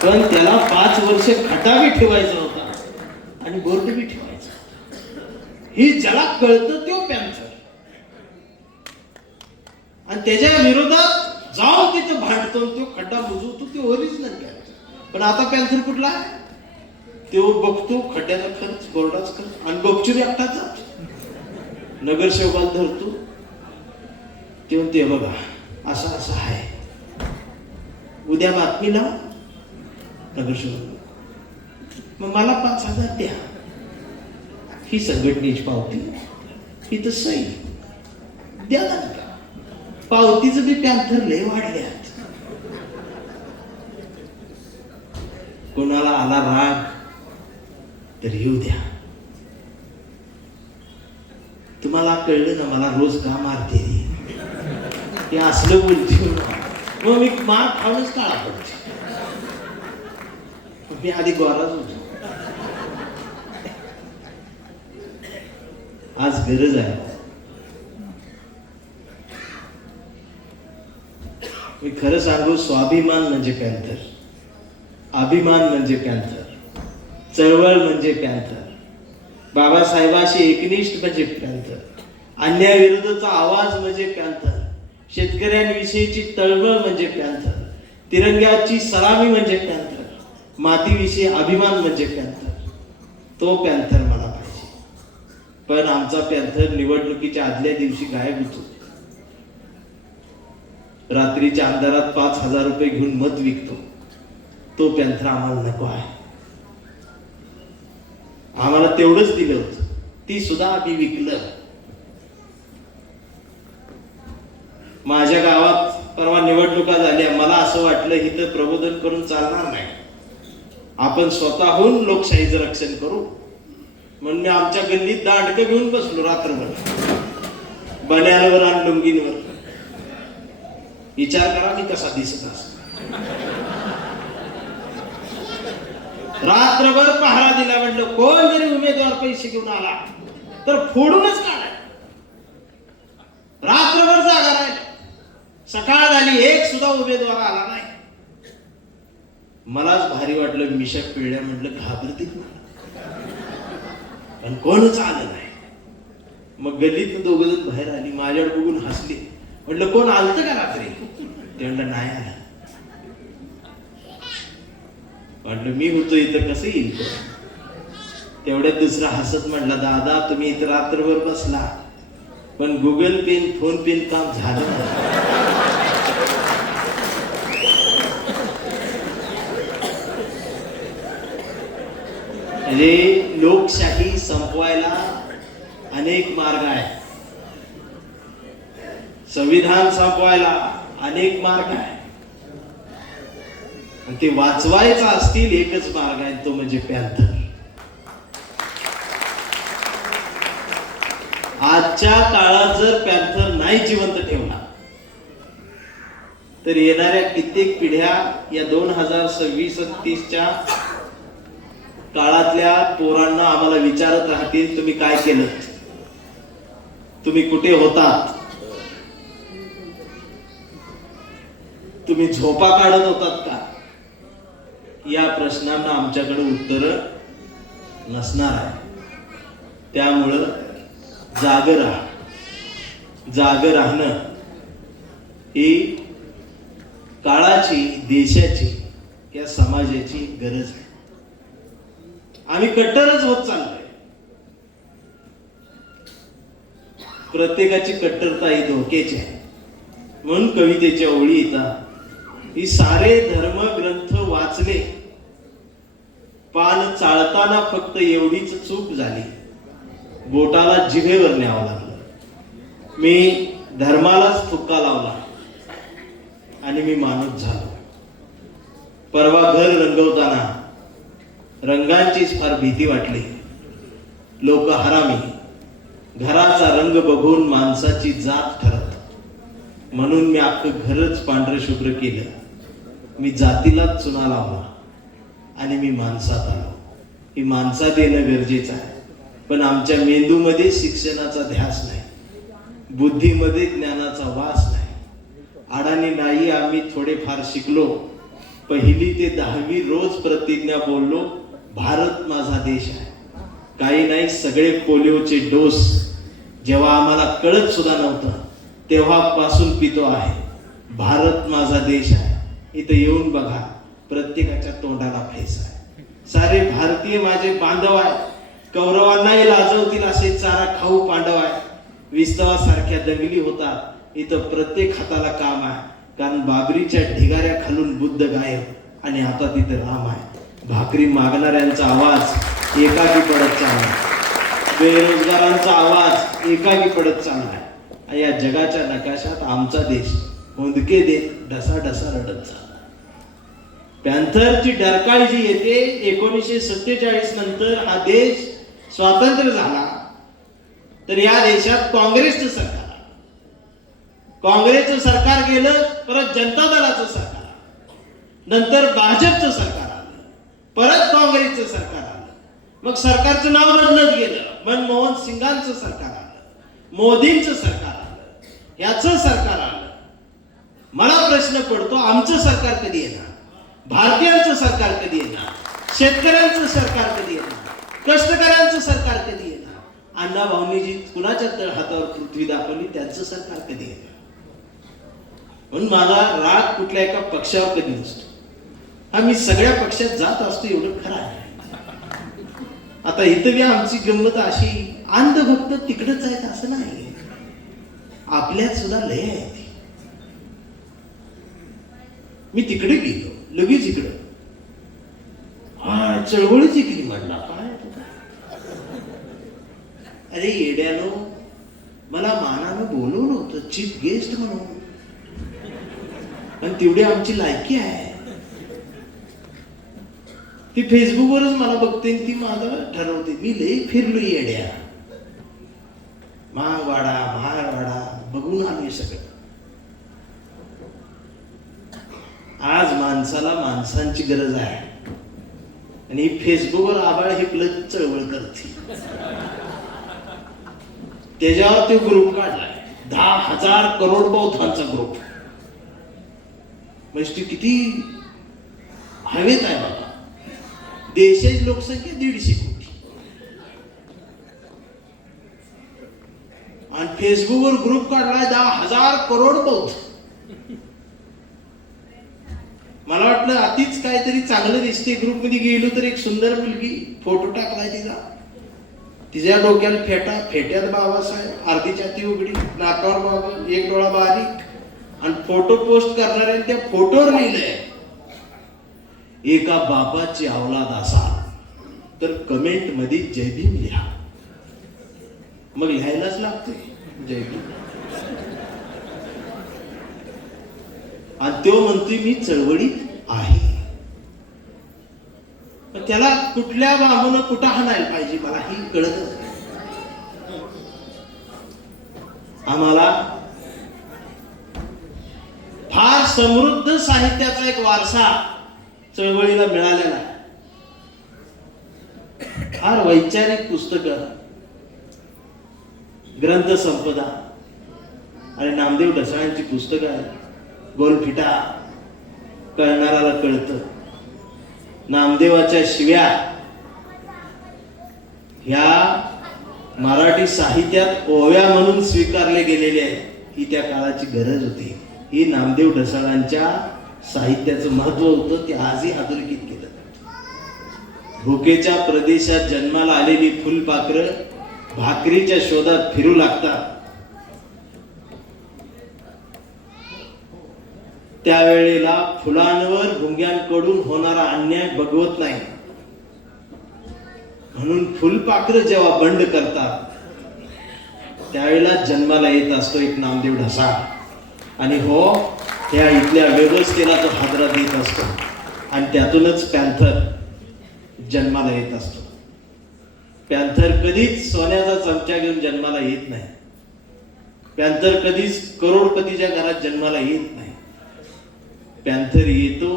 पण त्याला 5 वर्ष खड्डा बी ठेवायचा होता आणि बोर्ड बी ठेवायचा. ही ज्याला कळतं तो पॅन्थर, आणि त्याच्या विरोधात जाऊन तिथं भांडतो, तो खड्डा बुजवतो, ते ओरिजिनल पॅन्थर. पण आता पॅन्थर कुठला आहे, तो बघतो खड्ड्याचा खर्च, बोर्डाचा खर्च, आणि गपचूरी एकटाच जातो, नगरसेवकाला धरतो, ते म्हणते बघा असं असं आहे, उद्या बातमी लाव. नगरसेवक, मग मला 5,000 द्या, ही संघटनेची पावती, ही तर सही द्या ना. पावतीचं बी पॅन्थर लय वाढल्यात. कोणाला आला राग तर येऊ द्या. तुम्हाला कळलं ना मला रोज का मारते, हे असलं बोलते, मग मी मार खाऊनच काळा पडते. मी आधी गोराच होतो. आज गरज आहे, मी खरं सांगू, स्वाभिमान म्हणजे पॅन्थर, अभिमान म्हणजे पॅन्थर, चळवळ म्हणजे पॅन्थर, बाबासाहेबाशी एकनिष्ठ म्हणजे पॅन्थर, अन्यायाविरुद्धचा आवाज म्हणजे पॅन्थर, शेतकऱ्यांविषयीची तळमळ म्हणजे पॅन्थर, तिरंग्याची सलामी म्हणजे पॅन्थर, मातीविषयी अभिमान म्हणजे पॅन्थर. तो पॅन्थर मला पाहिजे. पण आमचा पॅन्थर निवडणुकीच्या आदल्या दिवशी गायब होतो. रात्रीच्या अंधारात 5,000 रुपये घेऊन मत विकतो. तो पॅन्थर आम्हाला नको आहे. आम्हाला तेवढंच दिलं होतं, ती सुद्धा आम्ही विकलं. माझ्या गावात परवा निवडणुका झाल्या. मला असं वाटलं इथं प्रबोधन करून चालणार नाही, आपण स्वतःहून लोकशाहीचं रक्षण करू. म्हणून मी आमच्या गल्लीत दांडकं घेऊन बसलो रात्रभर, बन्यालवर आणि लुंगींवर. विचार करा मी कसा दिसत असतो. रात्रभर पहारा दिला. म्हटलं कोण जरी उमेदवार पैसे घेऊन आला तर फोडूनच काढा. रात्रभर जागा राहिला. सकाळ झाली, एक सुद्धा उमेदवार आला नाही. मलाच भारी वाटलं, मिशक पिळल्या. म्हटलं घाबरते पण कोणच आलं नाही. मग गल्लीत 2 जण बाहेर आली, माझ्याकडे बघून हसले. म्हटलं कोण आलत का रात्री? ते म्हटलं नाही आलं. म्हटलं मी होतो इथं, कसं येईल? तेवढ्यात दुसरा हसत म्हटला, दादा तुम्ही इथं रात्रभर बसला पण गुगल पे फोन पे काम झालं नाही. म्हणजे लोकशाही संपवायला अनेक मार्ग आहेत, संविधान संपवायला अनेक मार्ग आहेत, आणि ते वाचवायचा असतील एकच मार्ग आहे, तो म्हणजे पॅन्थर. आजच्या काळात जर पॅन्थर नाही जिवंत ठेवला तर येणाऱ्या कित्येक पिढ्या या 2026-30च्या काळातल्या पोरांना आम्हाला विचारत राहतील, तुम्ही काय केलं, तुम्ही कुठे होतात, तुम्ही झोपा काढत होतात का? या प्रश्नांना आमच्याकडे उत्तर नसणार आहे. त्यामुळं जागं राहा. जागं राहणं ही काळाची, देशाची, या समाजाची गरज आहे. आम्ही कट्टरच होत चाललोय. प्रत्येकाची कट्टरता ही धोक्याची आहे. म्हणून कवितेच्या ओळी येतात, ही सारे धर्म ग्रंथ वाचले पान चाळताना फक्त एवढीच चूक झाली, बोटाला जिभेवर न्यावं लागलं. मी धर्मालाच थुक्का लावला आणि मी माणूस झालो. परवा घर रंगवताना रंगांचीच फार भीती वाटली. लोक हरामी, घराचा रंग बघून माणसाची जात ठरत. म्हणून मी अख्खं घरच पांढरं शुभ्र केलं. मी जातीलाच चुना लावला आणि मी माणसात आलो. ही माणसात येणं गरजेचं आहे, पण आमच्या मेंदूमध्ये शिक्षणाचा ध्यास नाही, बुद्धीमध्ये ज्ञानाचा वास नाही. अडाणी नाही आम्ही थोडेफार शिकलो. 1ली ते 10वी रोज प्रतिज्ञा बोललो, भारत माझा देश आहे. काही नाही, सगळे पोलिओचे डोस जेव्हा आम्हाला कळत सुद्धा नव्हतं तेव्हापासून पितो आहे. भारत माझा देश आहे. इथं येऊन बघा, प्रत्येकाच्या तोंडाला फेस आहे. सारे भारतीय माझे बांधव आहे. कौरवांनाही लाजवतील असे चारा खाऊ पांडव आहे. विस्तवासारख्या दंगली होतात, इथं प्रत्येक हाताला काम आहे. कारण बाबरीच्या ढिगाऱ्या खालून बुद्ध गायब आणि आता तिथे राम आहे. भाकरी मागणाऱ्यांचा आवाज एकाकी पडत चाललाय, बेरोजगारांचा आवाज एकाकी पडत चाललाय. या जगाच्या नकाशात आमचा देश हुंदके देत ढसाढसा रडत चालला. पॅन्थरची डरकाळी जी येते, 1947 नंतर हा देश स्वातंत्र्य झाला तर या देशात काँग्रेसचं सरकार आलं. काँग्रेसचं सरकार गेलं, परत जनता दलाचं सरकार आलं, नंतर भाजपचं सरकार आलं, परत काँग्रेसचं सरकार आलं. मग सरकारचं नाव बदलत गेलं. मनमोहन सिंगांचं सरकार आलं, मोदींचं सरकार आलं, याचं सरकार आलं. मला प्रश्न पडतो, आमचं सरकार कधी येणार? भारतीयांचं सरकार कधी येणार? शेतकऱ्यांचं सरकार कधी येणार? कष्टकऱ्यांचं सरकार कधी येणार? अण्णा भाऊंनी जी कुणाच्या हातावर पृथ्वी दाखवली त्यांचं सरकार कधी येणार? म्हणून माझा राग कुठल्या एका पक्षावर कधी नसतो. हा, मी सगळ्या पक्षात जात असतो एवढं खरं आहे. आता इथं बी आमची गंमत अशी, अंधभक्त तिकडेच आहेत असं नाही, आपल्यात सुद्धा लय आहे. मी तिकडे गेलो, लगेच इकडं हा चळवळीच केली. म्हणला काय अरे येड्यानो, मला मानानं बोलवलं होतं चीफ गेस्ट म्हणून, आणि तेवढी आमची लायकी आहे. ती फेसबुकवरच मला बघते, ती माझं ठरवते. मी लई फिरलो येड्या, महागवाडा बघून आम्ही सगळं. आज माणसाला माणसांची गरज आहे आणि फेसबुकवर आबाळ हे प्लग चळवळ करते. त्याच्यावर ते ग्रुप काढलाय, 10,000 करोड बौद्धांचा ग्रुप. म्हणजे किती हवेत आहे बाबा. देशाची लोकसंख्या 150 कोटी आणि फेसबुकवर ग्रुप काढलाय 10,000 करोड बौद्ध. मला वाटलं अतिच काहीतरी चांगलं दिसते. ग्रुप मध्ये गेलो तर एक सुंदर मुलगी फोटो टाकलाय तिच्या डोक्याला फेट्यात बाबासाहेब, अर्धी छाती उघडी, नाकावर बाबा, एक डोळा बारीक, आणि फोटो पोस्ट करणाऱ्या त्या फोटोवर लिहिलंय, एका बापाची औलाद असाल तर कमेंट मध्ये जय भीम लिहा. मग लिहायलाच लागतोय जय भीम. आणि तो म्हणतोय मी चळवळीत आहे. त्याला कुठल्या बाबून कुठं हाणायला पाहिजे मला ही कळत नाही. आम्हाला फार समृद्ध साहित्याचा एक वारसा चळवळीला मिळालेला आहे. फार वैचारिक पुस्तकं, ग्रंथ संपदा आणि नामदेव ढसाळ्यांची पुस्तकं आहेत. गोलफिटा कळणाऱ्याला कळतं. नामदेवाच्या शिव्या ह्या मराठी साहित्यात ओव्या म्हणून स्वीकारले गेलेले आहेत. ही त्या काळाची गरज होती. ही नामदेव ढसाळांच्या साहित्याचं महत्व होतं. ते आजही अधोरेखित केलं. भुकेच्या प्रदेशात जन्माला आलेली फुलपाखरं भाकरीच्या शोधात फिरू लागतात. त्यावेळेला फुलांवर भुंग्यांकडून होणारा अन्याय बघवत नाही. म्हणून फुलपाखरं जेव्हा बंड करतात त्यावेळेला जन्माला येत असतो एक नामदेव ढसाळ. आणि हो, त्या इथल्या व्यवस्थेला तो हादरा देत असतो आणि त्यातूनच पॅन्थर जन्माला येत असतो. पॅन्थर कधीच सोन्याचा चमचा घेऊन जन्माला येत नाही. पॅन्थर कधीच करोडपतीच्या घरात जन्माला येत नाही. पॅन्थर येतो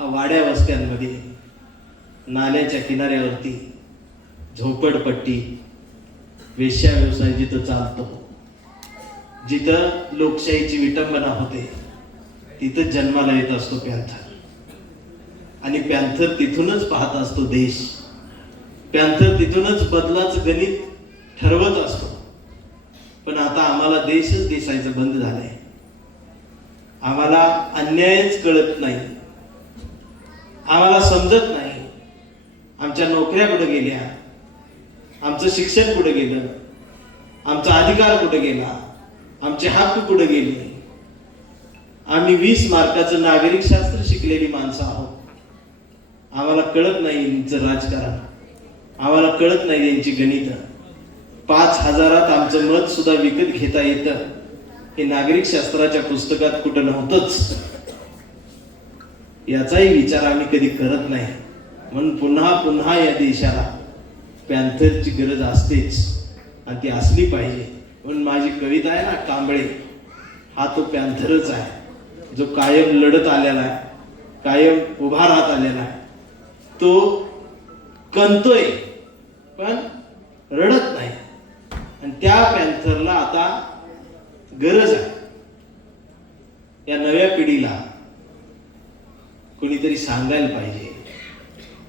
वाड्या वस्त्यांमध्ये, नाल्याच्या किनाऱ्यावरती, झोपडपट्टी, वेश्या व्यवसाय जिथं चालतो, जिथं लोकशाहीची विटंबना होते, तिथं जन्माला येत असतो पॅन्थर. आणि पॅन्थर तिथूनच पाहत असतो देश. पॅन्थर तिथूनच बदलाचं गणित ठरवत असतो. पण आता आम्हाला देशच दिसायचं बंद झालंय. आम्हाला अन्यायच कळत नाही, आम्हाला समजत नाही. आमच्या नोकऱ्या कुठे गेल्या, आमचं शिक्षण कुठे गेलं, आमचा अधिकार कुठे गेला, आमचे हक्क कुठे गेले. आम्ही 20 मार्काचं नागरिक शास्त्र शिकलेली माणसं आहोत. आम्हाला कळत नाही यांचं राजकारण, आम्हाला कळत नाही यांची गणित. 5,000 आमचं मत सुद्धा विकत घेता येतं हे नागरिक शास्त्राच्या पुस्तकात कुठं नव्हतंच. याचाही विचार आम्ही कधी करत नाही. म्हणून पुन्हा पुन्हा या देशाला पॅन्थरची गरज असतेच आणि ती असली पाहिजे. म्हणून माझी कविता आहे ना, कांबळे, हा तो पॅन्थरच आहे जो कायम लढत आलेला आहे, कायम उभा राहत आलेला आहे. तो कणतोय पण रडत नाही. आणि त्या पॅन्थरला आता गरज आहे. या नव्या पिढीला कोणीतरी सांगायला पाहिजे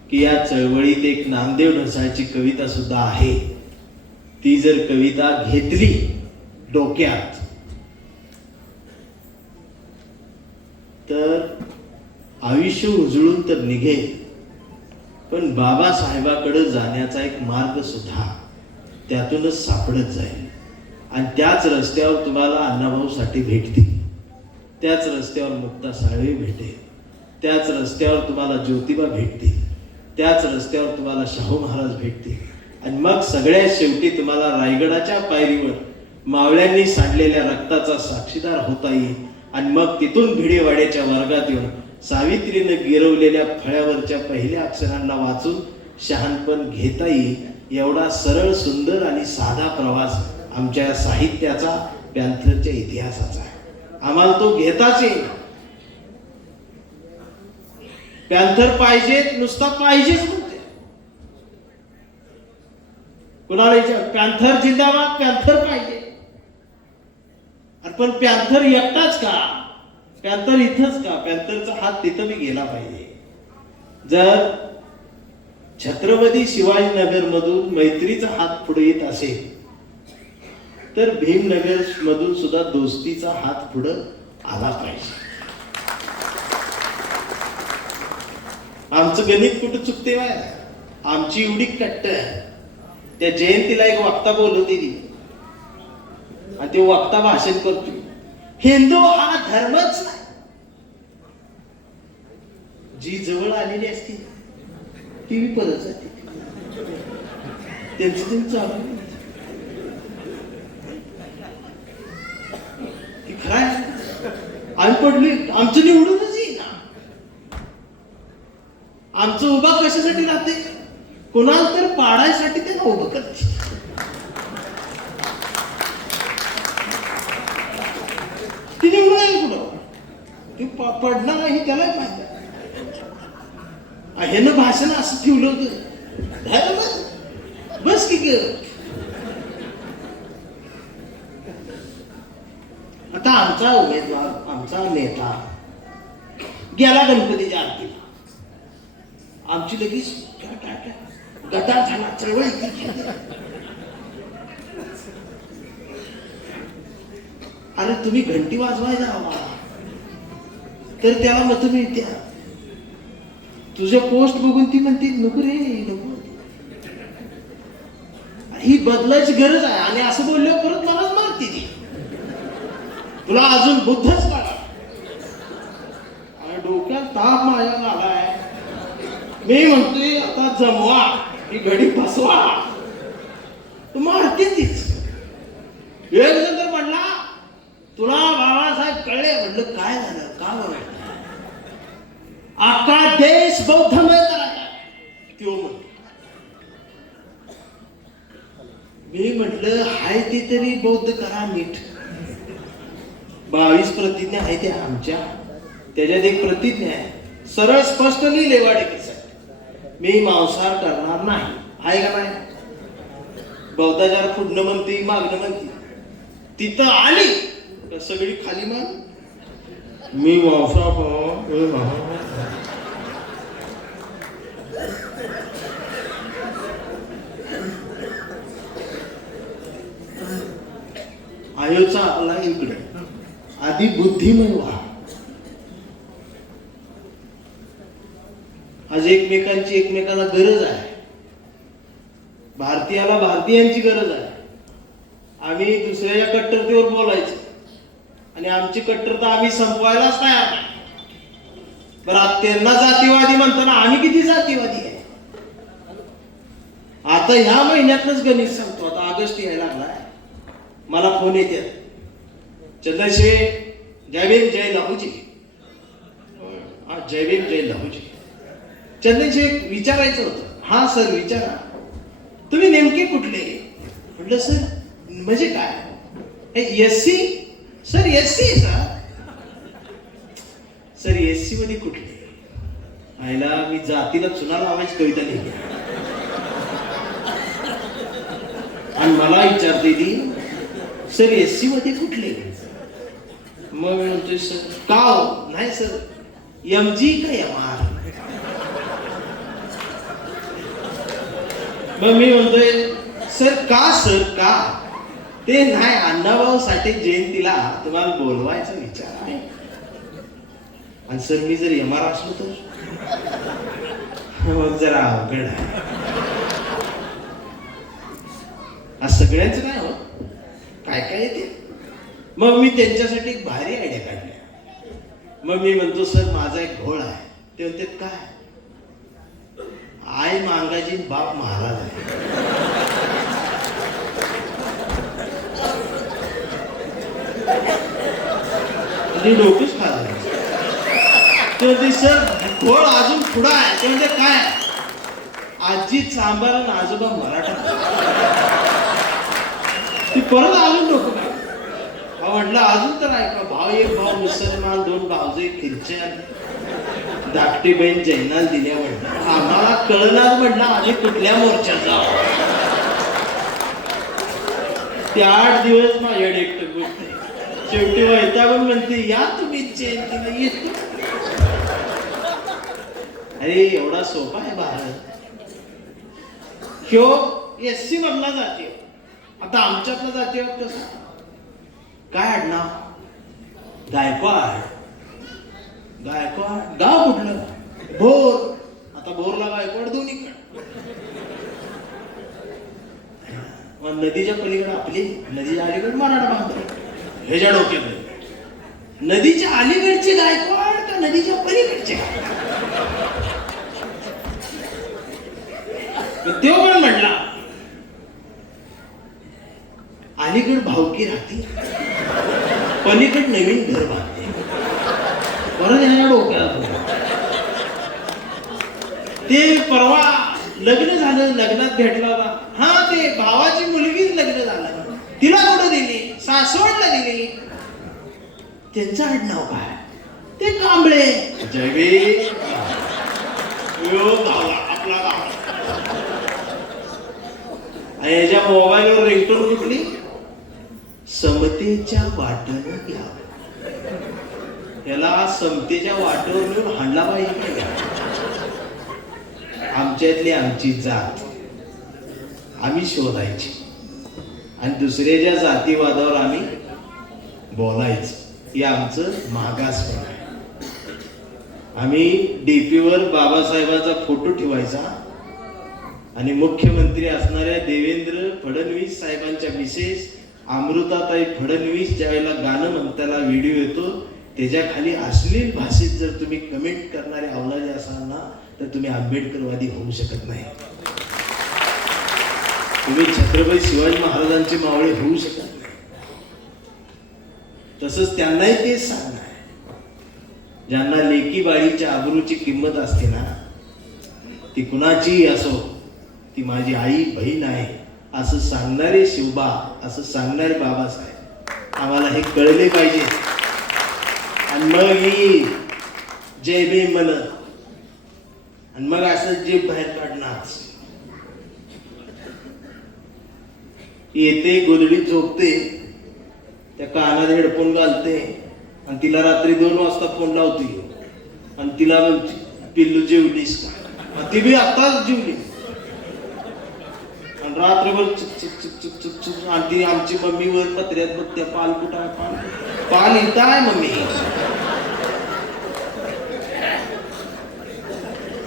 की या चळवळीत एक नामदेव ढसाळची कविता सुद्धा आहे. ती जर कविता घेतली डोक्यात तर आयुष्य उजळून तर निघेल, पण बाबासाहेबाकडे जाण्याचा एक मार्ग सुद्धा त्यातूनच सापडत जाईल. आणि त्याच रस्त्यावर तुम्हाला अण्णाभाऊ साठे भेटतील, त्याच रस्त्यावर मुक्ता साळवे भेटेल, त्याच रस्त्यावर तुम्हाला ज्योतिबा भेटतील, त्याच रस्त्यावर तुम्हाला शाहू महाराज भेटतील. आणि मग सगळ्यात शेवटी तुम्हाला रायगडाच्या पायरीवर मावळ्यांनी सांडलेल्या रक्ताचा साक्षीदार होता येईल. आणि मग तिथून भिडेवाड्याच्या वर्गात येऊन सावित्रीनं गिरवलेल्या फळ्यावरच्या पहिल्या अक्षरांना वाचून शहाणपण घेता येईल. एवढा सरळ, सुंदर आणि साधा प्रवास आमच्या साहित्याचा, पॅन्थरच्या इतिहासाचा आहे. आम्हाला तो घेताच येईल. पॅन्थर पाहिजेत, नुसता पाहिजेच म्हणते. कुणाला पॅन्थर जिंदाबाद, पॅन्थर पाहिजे. पण पॅन्थर एकटाच का? पॅन्थर इथंच का? पॅन्थरचा हात तिथं बी गेला पाहिजे. जर छत्रपती शिवाजीनगर मधून मैत्रीचा हात पुढे येत असेल तर भीमनगर मधून सुद्धा दोस्तीचा हात पुढे आला पाहिजे. आमचं गणित कुठं चुकते बाय? आमची एवढी कट्ट आहे. त्या जयंतीला एक वक्ता बोलवते ती आणि ते वक्ता भाषण करतो, हिंदू हा धर्मच नाही. जी जवळ आलेली असते ती बी परत जाते. त्यांचं चालू खरं आहे. आम्ही पडली, आमचं निवडूनच येईना. आमचं उभा कशासाठी राहते? कोणाला तर पाडायसाठी त्यांना उभं करते. ती निवडून आहे कुठं? ती पडणार नाही त्याला माहिती. ह्यानं भाषण असं ठेवलं होतं, बस की आता आमचा उमेदवार, आमचा नेता गेला गणपतीच्या आरतीला. आमची लगेच गदार झाला, चळवळी. अरे तुम्ही घंटी वाजवायला हवा तर त्याला मत मिळत्या. तुझ्या पोस्ट बघून ती म्हणते नको रे नको. ही बदलायची गरज आहे. आणि असं बोलल्यावर परत मलाच मारते ती, तुला अजून बुद्धच काढा. डोक्यात ताप माझ्या आलाय. मी म्हणतोय आता जमवा ही घडी फसवा मारते तीच. एक जण तर म्हणला तुला बाबासाहेब कळले. म्हटलं काय झालं का बघ अख्खा देश बौद्धमय करायचा त्यो म्हणतो. मी म्हटलं हाय ती तरी बौद्ध करा नीट. 22 प्रतिज्ञा आहे त्या आमच्या. त्याच्यात एक प्रतिज्ञा आहे सरळ स्पष्ट लिहिले वाडेकीसाठी मी मांसाहार करणार नाही. आहे का नाही. बौद्धाचार पुढणं म्हणते मागणं म्हणते. तिथं आली तर सगळी खाली मान मी मांसाहार. आयोचा आला इकडे आधी बुद्धिमय व्हा. आज एकमेकांची एकमेकाला गरज आहे. भारतीयाला भारतीयांची गरज आहे. आम्ही दुसऱ्याच्या कट्टरतेवर बोलायचं आणि आमची कट्टरता आम्ही संपवायलाच तयार नाही. बरं त्यांना जातीवादी म्हणताना आम्ही किती जातीवादी आहे. आता ह्या महिन्यातच गणित सांगतो. आता ऑगस्ट यायला लागलाय. मला फोन येतात चंद्रशेठ जय भीम जय लहूजी. जय भीम जय लहूजी. चंद्रशेठ विचारायचं होतं. हा सर विचारा. तुम्ही नेमके कुठले. म्हटलं सर म्हणजे काय SC. Sir SC sir SC मध्ये कुठले. आईला मी जातीला चुना लावायची कविता लिहिली आणि मला विचारते ती सर एससी मध्ये कुठले. मग म्हणतोय सर का नाही सर एमजी का एमआर. मग मी म्हणतोय सर सर का ते नाही अण्णाभाऊ साठे जयंतीला तुम्हाला बोलवायचा विचार आहे. आणि सर मी जर एमआर असलो तर मग जरा अवघड आहे. आज सगळ्यांचं काय हो काय काय येते. मग मी त्यांच्यासाठी एक भारी आयडिया काढली. मग मी म्हणतो सर माझा एक घोळ आहे. ते म्हणते काय. आई मांगाजी बाप महाराज आहे. डोकंच खाल्लं. ते म्हणते सर घोळ अजून पुढं आहे. ते म्हणते काय. आजी चांबार आणि आजोबा मराठा. ती परत अजून डोकं काय. म्हटलं अजून तर ऐका भाव एक भाव मुसलमान 2 भावजे ख्रिश्चन धाकटी बहीण जैनाल दिल्या. म्हटलं आम्हाला कळणार. म्हटलं आम्ही कुठल्या मोर्चात जाऊ. ते 8 दिवस माझ्याकडे एकटं गोष्ट. शेवटी वैतागून म्हणते या तुम्ही जयंतीला येतो. अरे एवढा सोपा आहे भारत. ह्यो एससी मधला जातीय. आता आमच्यातला जातीय कसं काय आडनाव गायकवाड. गायकवाड गाव कुठलं भोर. आता भोरला गायकवाड दोन्हीकडे. मग नदीच्या पलीकडे आपली नदीच्या अलीकडे मराठा बांधव. ह्याच्या डोक्यात नदीच्या अलीकडचे गायकवाड का नदीच्या पलीकडचे. तो पण म्हटला अलीकड भावकी राहते पलीकड नवीन घर बांधते. परत याच्या डोक्यात ते परवा लग्न झालं. लग्नात भेटला होता. हा ते भावाची मुलगीच लग्न झालं. तिला कुठं दिली. सासवडला दिली. त्यांचं आडनाव काय. ते कांबळे. जयवे आपला गाव. याच्या मोबाईलवर रिंगटोन कुठली समतेच्या वाटेनं घ्या. त्याला समतेच्या वाटेवर नेऊन हाणला पाहिजे. आमच्यातली आमची जात आम्ही शोधायची आणि दुसऱ्याच्या जातीवादावर आम्ही बोलायचं. हे आमचं मागासपण आहे. आम्ही डीपीवर बाबासाहेबांचा फोटो ठेवायचा आणि मुख्यमंत्री असणाऱ्या देवेंद्र फडणवीस साहेबांच्या मिसेस अमृताताई फडणवीस ज्यावेळेला गाणं म्हणताना व्हिडिओ येतो त्याच्या खाली अश्लील भाषेत जर तुम्ही कमेंट करणारे अवलाजे असाल ना तर तर तुम्ही आंबेडकरवादी होऊ शकत नाही. तुम्ही छत्रपती शिवाजी महाराजांचे मावळे होऊ शकत नाही. तसंच त्यांनाही तेच सांगणार आहे, ज्यांना लेकी बाळीच्या आबरूची किंमत असते ना, ती कुणाचीही असो, ती माझी आई बहीण आहे असं सांगणारे शिवबा, असं सांगणारे बाबासाहेब, आम्हाला हे कळले पाहिजे. आणि मग ही जय भीम म्हणत आणि मग असं जे बाहेर काढणार, येते गोधडीत झोपते, त्या कानात हेडफोन घालते आणि तिला रात्री 2 वाजता फोन लावते आणि तिला म्हणते पिल्लू जेवलीस का? ती बी आत्ताच जेवली आणि रात्रभर चुक चुक चुक चुक चुक चुक. आणि ती आमची मम्मी वर पत्र्यात बघते, पाल कुठं आहे, पाल इथं आहे मम्मी.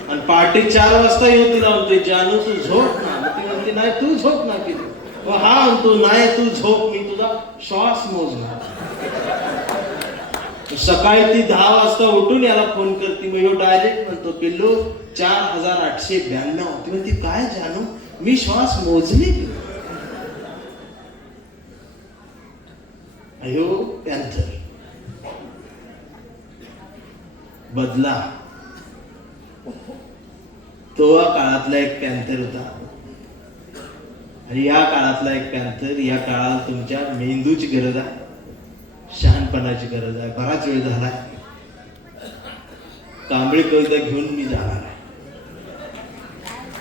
आणि पहाटे 4 वाजता येऊ तिला म्हणतोय जानू तू झोप ना. ती म्हणते नाही तू झोप ना. की हा म्हणतो नाही तू झोप, मी तुझा श्वास मोजणार. सकाळी ती 10 वाजता उठून याला फोन करते, मग ह्यो डायरेक्ट म्हणतो पिल्लू 4892. ती म्हणते काय जानू, मी श्वास मोजले. अयो पॅन्थर बदला, तो काळातला एक पॅन्थर होता आणि या काळातला एक पॅन्थर. या काळाला तुमच्या मेंदूची गरज आहे, शहाणपणाची गरज आहे. बराच वेळ झालाय, कांबळे कविता घेऊन मी जाणार आहे.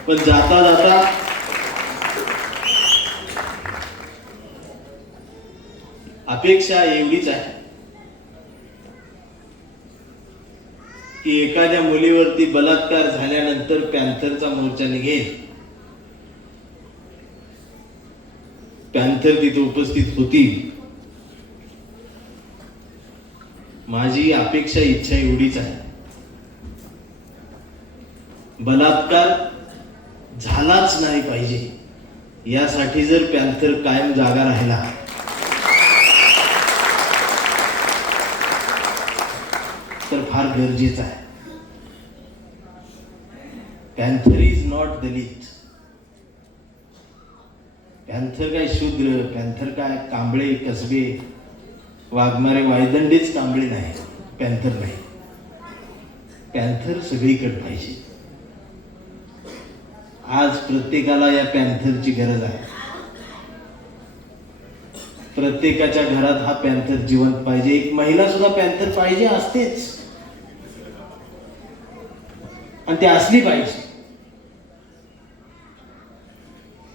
पण जाता जाता अपेक्षा एवढीच आहे की एखाद्या मुलीवरती बलात्कार झाल्यानंतर पॅन्थरचा मोर्चा निघेल. पॅन्थर तिथे उपस्थित होती. माझी अपेक्षा इच्छा एवढीच आहे, बलात्कार झालाच नाही पाहिजे यासाठी जर पॅन्थर कायम जागा राहिला तर फार गरजेचं आहे. Panther is not Dalit. Panther काय शूद्र, पॅन्थर काय कांबळे कसबे वाघमारे वायदंडेच कांबळे नाही, पॅन्थर नाही. पॅन्थर सगळीकडे पाहिजे. आज प्रत्येकाला या पॅन्थरची गरज आहे. प्रत्येकाच्या घरात हा पॅन्थर जिवंत पाहिजे. एक महिला सुद्धा पॅन्थर पाहिजे असतेच आणि ती असली पाहिजे.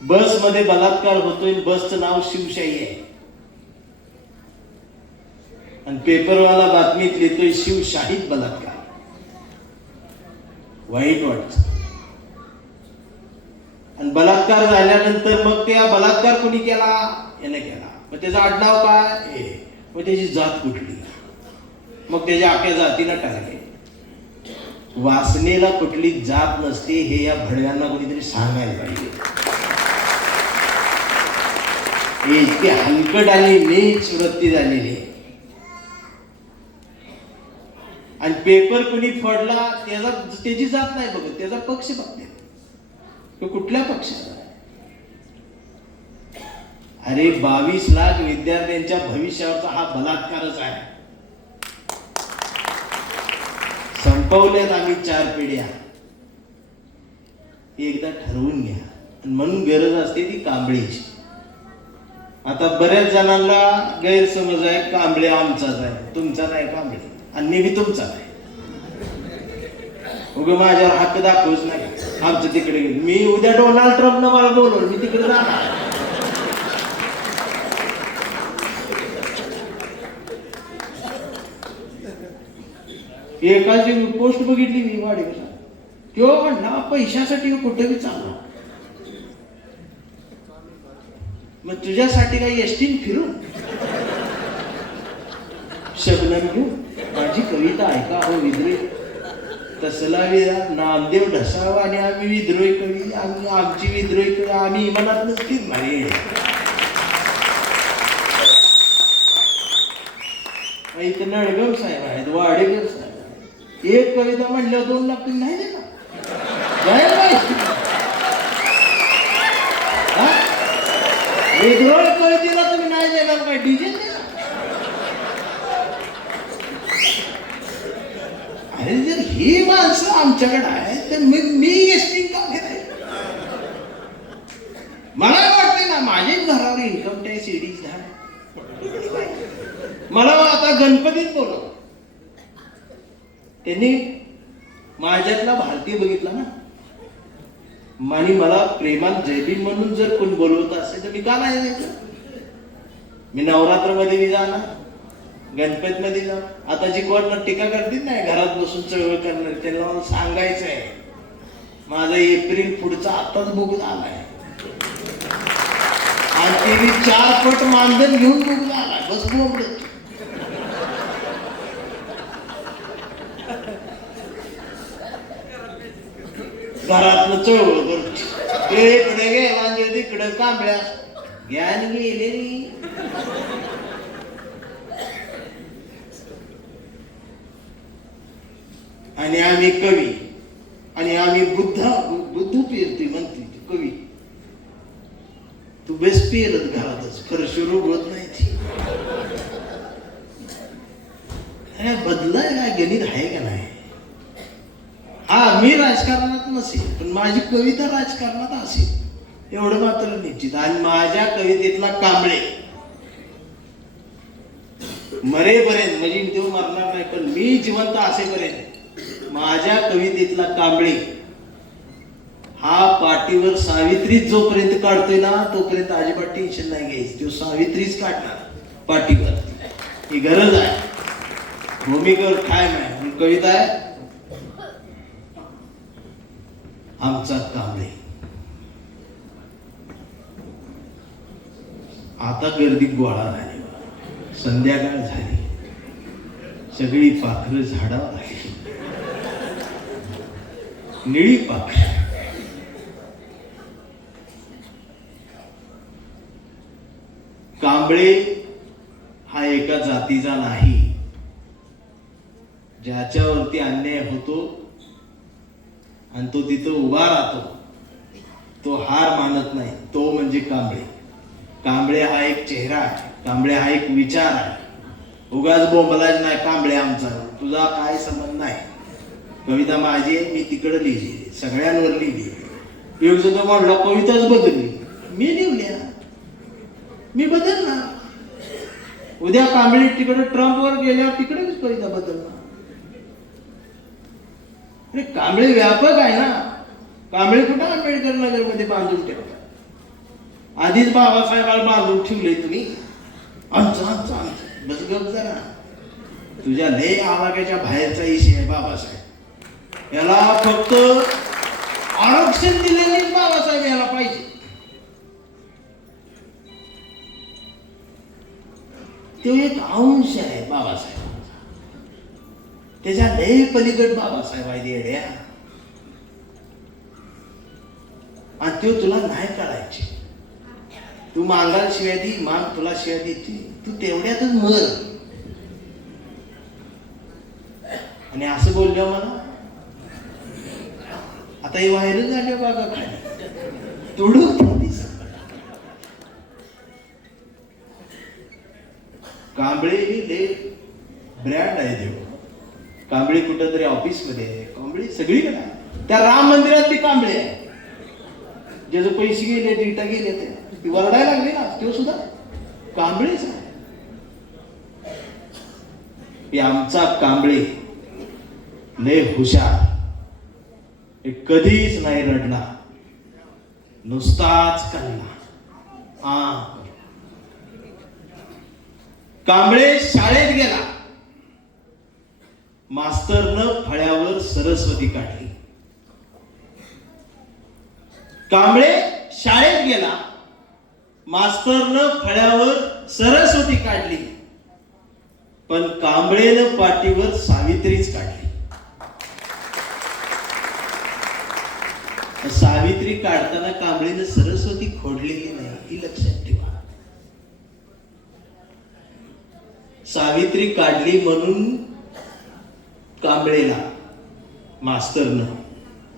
बस मध्ये बलात्कार होतोय, बसचं नाव शिवशाही आहे आणि पेपरवाला बातमीत लिहितोय शिवशाहीत बलात्कार. वाईट वाटत. आणि बलात्कार झाल्यानंतर मग त्या बलात्कार कोणी केला, याने केला, मग त्याचं आडनाव काय, मग त्याची जात कुठली, मग त्याच्या अख्ख्या जातीला टार्गेट. वासनेला कुठली जात नसते हे या भडव्यांना कोणीतरी सांगायला पाहिजे. हे इतके हलकट आणि नीच वृत्ती झालेली. आणि पेपर कुणी फोडला त्याची जात नाही बघत, त्याचा पक्ष बघते, तो कुठल्या पक्षाचा. अरे 22 लाख विद्यार्थ्यांच्या भविष्यावरचा हा बलात्कारच आहे. संपवल्यात आम्ही 4 पिढ्या. एकदा ठरवून घ्या. आणि म्हणून गरज असते ती कांबळीची. आता बऱ्याच जणांना गैरसमज आहे, कांबळे आमचाच आहे, तुमचा नाही कांबळे, आणि मी बी तुमचा नाही. उगा माझ्यावर हक्क दाखवूच नाही. आमचं तिकडे गेलो मी, उद्या डोनाल्ड ट्रम्पनं मला बोलवलं, मी तिकडे जाणार. एकाची पोस्ट बघितली मी वाढीला, किंवा म्हणला पैशासाठी कुठेही चालला. मग तुझ्यासाठी काही एसटीन फिरू, शबनम घेऊ, माझी कविता ऐका हो विद्रोही. तसला नामदेव ढसावा आणि आम्ही विद्रोही कवी, आमची विद्रोही कवी आम्ही इमानात नसतील मारे. इथं नडगाव साहेब आहेत, वाडेकर साहेब, एक कविता म्हणल्यावर 2 लाख नाही देणार. आमच्याकडे आहे तर मी एसटी का फिरायचं? मला वाटते ना माझ्याच घरावर इन्कम टॅक्स ईडीच झाला. मला आता गणपतीत बोलव, त्यांनी माझ्यातला भारतीय बघितला ना, आणि मला प्रेमान जयभीम म्हणून जर कोण बोलवत असेल तर मी का नाही जायचं? मी नवरात्रमध्ये मी जाणार, गणपतीमध्ये जा. आता जी कोण टीका करतील नाही घरात बसून चळवळ करणार, त्यांना मला सांगायचं आहे माझा एप्रिल पुढचा आताच बघून आलाय आणि ते मी 4 पट मानधन घेऊन बघून आलाय. बस बोबडत घरातलं चळवळ करतो, ते इकडे गेला तिकडे कांबळ्या ज्ञान गेलेली. आणि आम्ही कवी आणि आम्ही बुद्धू पेरतोय म्हणते कवी. तू बेस पेरत घरातच, खरं सुरू होत नाही ती. बदलाय काय गणित आहे का नाही? हा मी राजकारणात नसेल पण माझी कविता राजकारणात असेल एवढं मात्र निश्चित. आणि माझ्या कवितेतला कांबळे मरेपर्यंत, म्हणजे तो मरणार नाही पण मी जिवंत असेपर्यंत माझ्या कवितेतला कांबळे हा पाठीवर सावित्री जोपर्यंत काढतोय ना तोपर्यंत अजिबात टेन्शन नाही घ्यायचं. तो सावित्रीच काढणार पाठीवर, ही गरज आहे. भूमिकेवर ठाम आहे. कविता आहे आमचा कांबळे. आता गर्दी गोळा झाली, संध्याकाळ झाली, सगळी पाखरं झाडावर आली, निळी पाखरं. कांबळे हा एका जातीचा नाही. ज्याच्यावरती अन्याय होतो आणि तो तिथं उभा राहतो, तो हार मानत नाही, तो म्हणजे कांबळे. कांबळे हा एक चेहरा आहे, कांबळे हा एक विचार आहे. उगाच बोंबलाच नाही कांबळे आमचा, तुझा काय संबंध नाही. कविता माझी आहे, मी तिकडे लिहिली, सगळ्यांवर लिहिली. योग सुद्धा म्हणला कविताच बदलली, मी लिहिल्या, मी बदलणार. उद्या कांबळे तिकडे ट्रम्पवर गेल्यावर तिकडेच कविता बदलणार. अरे कांबळे व्यापक आहे ना. कांबळे कुठं आंबेडकर नगर मध्ये बांधून ठेवतात? आधीच बाबासाहेबाला बांधून ठेवले तुम्ही. आमचं आमचं आमचं बस गप जरा. तुझ्या लय आवाक्याच्या बाहेरचा विषय आहे बाबासाहेब. याला फक्त आरक्षण दिलेलीच बाबासाहेब याला पाहिजे. तो एक अंश आहे बाबासाहेब, त्याच्या लय पलीकड बाबासाहेब आहे येड्या. आणि तो तुला नाही करायचे. तू मांगाल शिवाय दी, मांग तुला शिवाय देते, तू तेवढ्यातच मर. आणि असं बोलल्या मला आता हे व्हायरल झाले बघा खाली तोडून. कांबळे ही लय ब्रँड आहे. देव कांबळे कुठं तरी ऑफिस मध्ये आहे, कांबळे सगळीकडे आहे. त्या राम मंदिरात ती कांबळे आहे. ज्याचे पैसे गेले, डेटा गेले, ते वरडायला लागले ना, तो सुद्धा कांबळेच आहे. आमचा कांबळे लय हुशार, कधीच नाही रडला, नुसताच कल्ला. कांबळे शाळेत गेला, मास्तरनं फळ्यावर सरस्वती काढली. कांबळे शाळेत गेला, मास्तरनं फळ्यावर सरस्वती काढली, पण कांबळेनं पाठीवर सावित्रीच काढली. सावित्री काढताना कांबळेनं सरस्वती खोडलेली नाही, ही लक्षात ठेवा. सावित्री काढली म्हणून कांबळेला मास्तरनं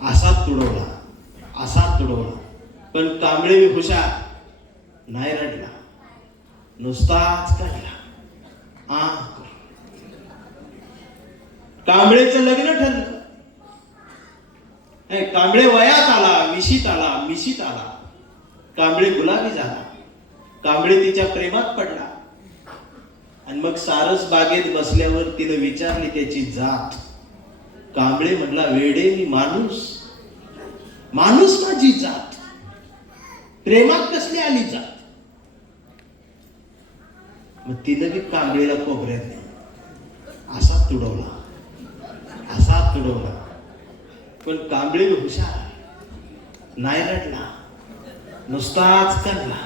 असाच तुडवला, असाच तुडवला, पण कांबळे हुशार, नाही रडला, नुसताच काढला. कांबळेचं लग्न ठरलं. कांबळे वयात आला, मिशीत आला, मिशीत आला. कांबळे गुलाबी झाला. कांबळे तिच्या प्रेमात पडला. आणि मग सारस बागेत बसल्यावर तिने विचारली त्याची जात. कांबळे म्हणला, वेडे मी माणूस, माणूस माझी जात, प्रेमात कसली आली जात. मग तिनं बी कांबळेला कोपऱ्यात नाही असा तुडवला, असा तुडवला. पण कांबळे हुशार, नाही रडला, नुसताच करला.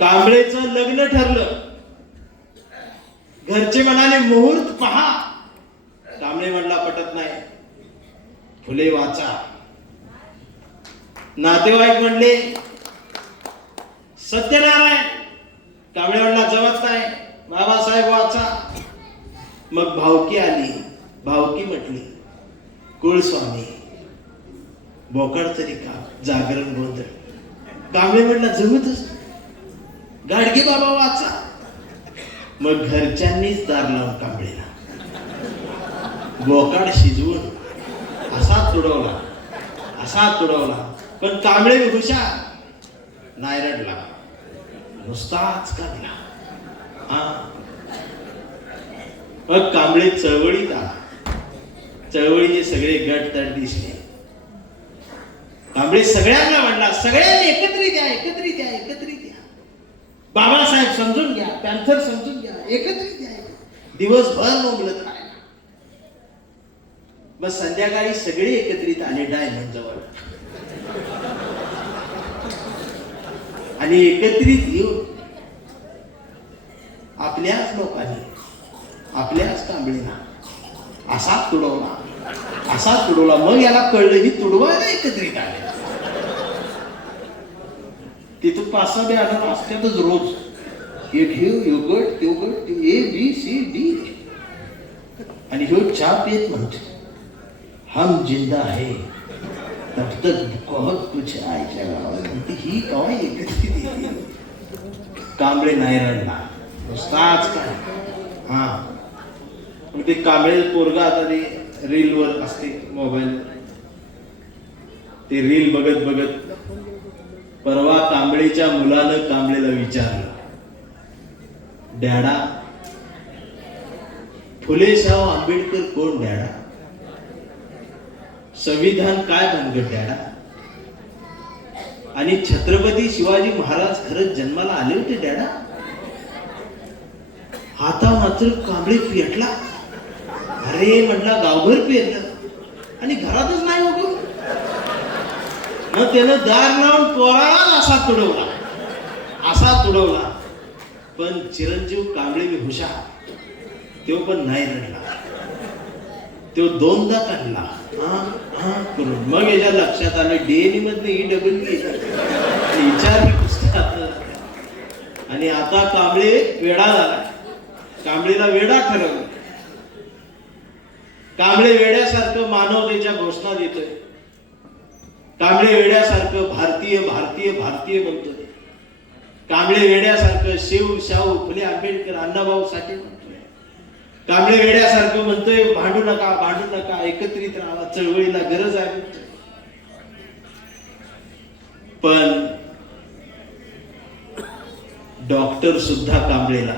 कांबळेचं लग्न ठरलं. घरचे म्हणाले मुहूर्त पहा. कांबळे म्हणला पटत नाही, फुले वाचा. नातेवाईक म्हणले सत्यनारायण. कांबळे म्हणला जमत नाही, बाबासाहेब वाचा. मग भावकी आली. भावकी म्हटली कुळस्वामी, बोकड तरी का, जागरण गोंधळ. कांबळे म्हणला जमतच, गाडगे बाबा वाचा. मग घरच्यांनीच दार लावून कांबळेला बोकाड शिजवून असा तुडवला, असा तुडवला. पण कांबळे हुशार, नाही रडला, नुसताच काढला. मग कांबळे चळवळीत आला. चळवळीचे सगळे गट तट दिसले. कांबळे सगळ्यांना म्हणला, सगळ्यांनी एकत्रित या, एकत्रित या, एकत्रित या. बाबासाहेब समजून घ्या, पॅन्थर समजून घ्या, एकत्रित या. दिवसभर मोगलत राहिला. मग संध्याकाळी सगळे एकत्रित आले डायमंड जवळ. आणि एकत्रित येऊन आपल्याच लोकांनी, आपल्याच कांबळीला असा तुडवला, असा तुडवला. मग याला कळलं ही तुडवायला एकत्रित आले. तिथं 5-6 बॅनर असतातच रोज. एक हे योगट, तेवगट, ABCD. आणि ह्यो चहा पेत म्हणतो, हम जिंदा है तब तक बहुत कुछ आयच्या गावाला. म्हणते ही कवा एकत्रित येते. कांबळे नाही रडला, नुसताच काय. मग ते कांबळे पोरगा आता ते रीलवर असते मोबाईल, ते रील बघत बघत परवा कांबळेच्या मुलानं कांबळेला विचारलं, डॅडा फुलेशाह आंबेडकर कोण डॅडा? संविधान काय भानगड डॅडा? आणि छत्रपती शिवाजी महाराज खरंच जन्माला आले होते डॅडा? आता मात्र कांबळे पेटला. अरे म्हटला गावभर पेरलं आणि घरातच नाही बघू. मग त्यानं दार लावून पोराला असा तुडवला, असा तुडवला. पण चिरंजीव कांबळे मी हुशार, तो पण नाही रडला. तो 2दा काढला करून. मग याच्या लक्षात आलं DNA मधनं EWE विचारली पुस्तकात. आणि आता कांबळे वेडा झाला. कांबळेला वेडा ठरवलं. कांबळे वेड्यासारखं मानवतेच्या घोषणा देतोय. कांबळे वेड्यासारखं भारतीय भारतीय भारतीय म्हणतोय. कांबळे वेड्यासारखं शिव शाहू फुले आंबेडकर अण्णाभाऊ साठे म्हणतोय. कांबळे वेड्यासारखं म्हणतोय भांडू नका, भांडू नका, एकत्रित राहा, चळवळीला गरज आहे. पण डॉक्टर सुद्धा कांबळेला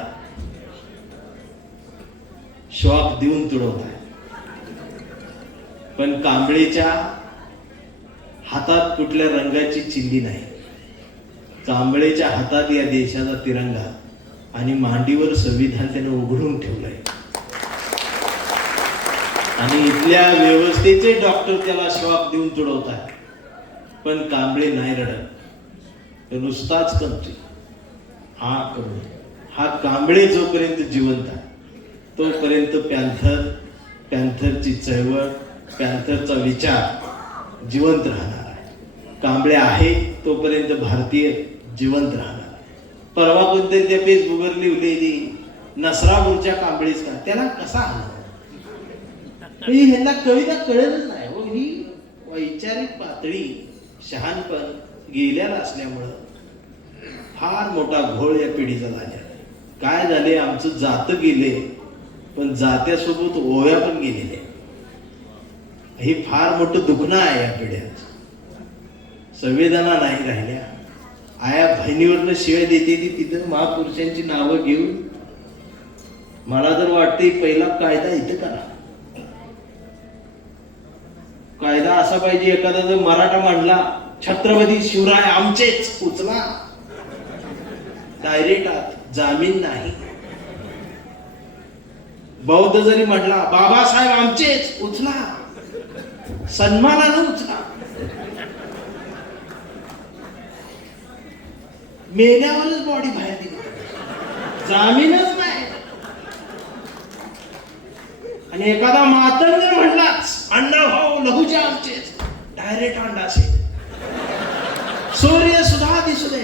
शॉक देऊन तुडवत आहे. पण कांबळेच्या हातात कुठल्या रंगाची चिंधी नाही. कांबळेच्या हातात या देशाचा तिरंगा आणि मांडीवर संविधान त्यानं उघडून ठेवलंय. आणि इथल्या व्यवस्थेचे डॉक्टर त्याला शॉक देऊन तुडवतात. पण कांबळे नाही रडत, तो नुसताच करतोय. हा कांबळे जोपर्यंत जिवंत आहे तोपर्यंत पॅन्थरची चळवळ, पॅन्थरचा विचार जिवंत राहणार आहे. कांबळे आहे तोपर्यंत भारतीय जिवंत राहणार. परवा कोणतरी त्या फेसबुकवर लिहिलेली नसरापूरच्या कांबळेच का, त्याला कसा आला? ह्यांना कविता कळतच नाही हो. ही वैचारिक पातळी, शहाणपण गेल्याला असल्यामुळं फार मोठा घोळ या पिढीचा झाला. काय झाले, आमचं जात गेले, पण जात्यासोबत ओव्या पण गेलेल्या. हे फार मोठं दुखणं आहे या पिढ्यात. संवेदना नाही राहिल्या. आया बहिणीवरनं शिवाय देते ती तिथं महापुरुषांची नावं घेऊन. मला तर वाटते पहिला कायदा इथं करा. कायदा असा पाहिजे, एखादा जर मराठा मांडला छत्रपती शिवराय आमचेच, उचला डायरेक्ट आत, जामीन नाही. बौद्ध जरी म्हटला बाबासाहेब आमचेच, उचला, सन्मानानं उचला. मेल्यावरच बॉडी बाहेर दिली, जामीनच नाही. आणि एखादा मातंग जर म्हटलाच अण्णा भाऊ लहूचे आमचेच, डायरेक्ट अंडासे, सूर्य सुद्धा दिसू दे.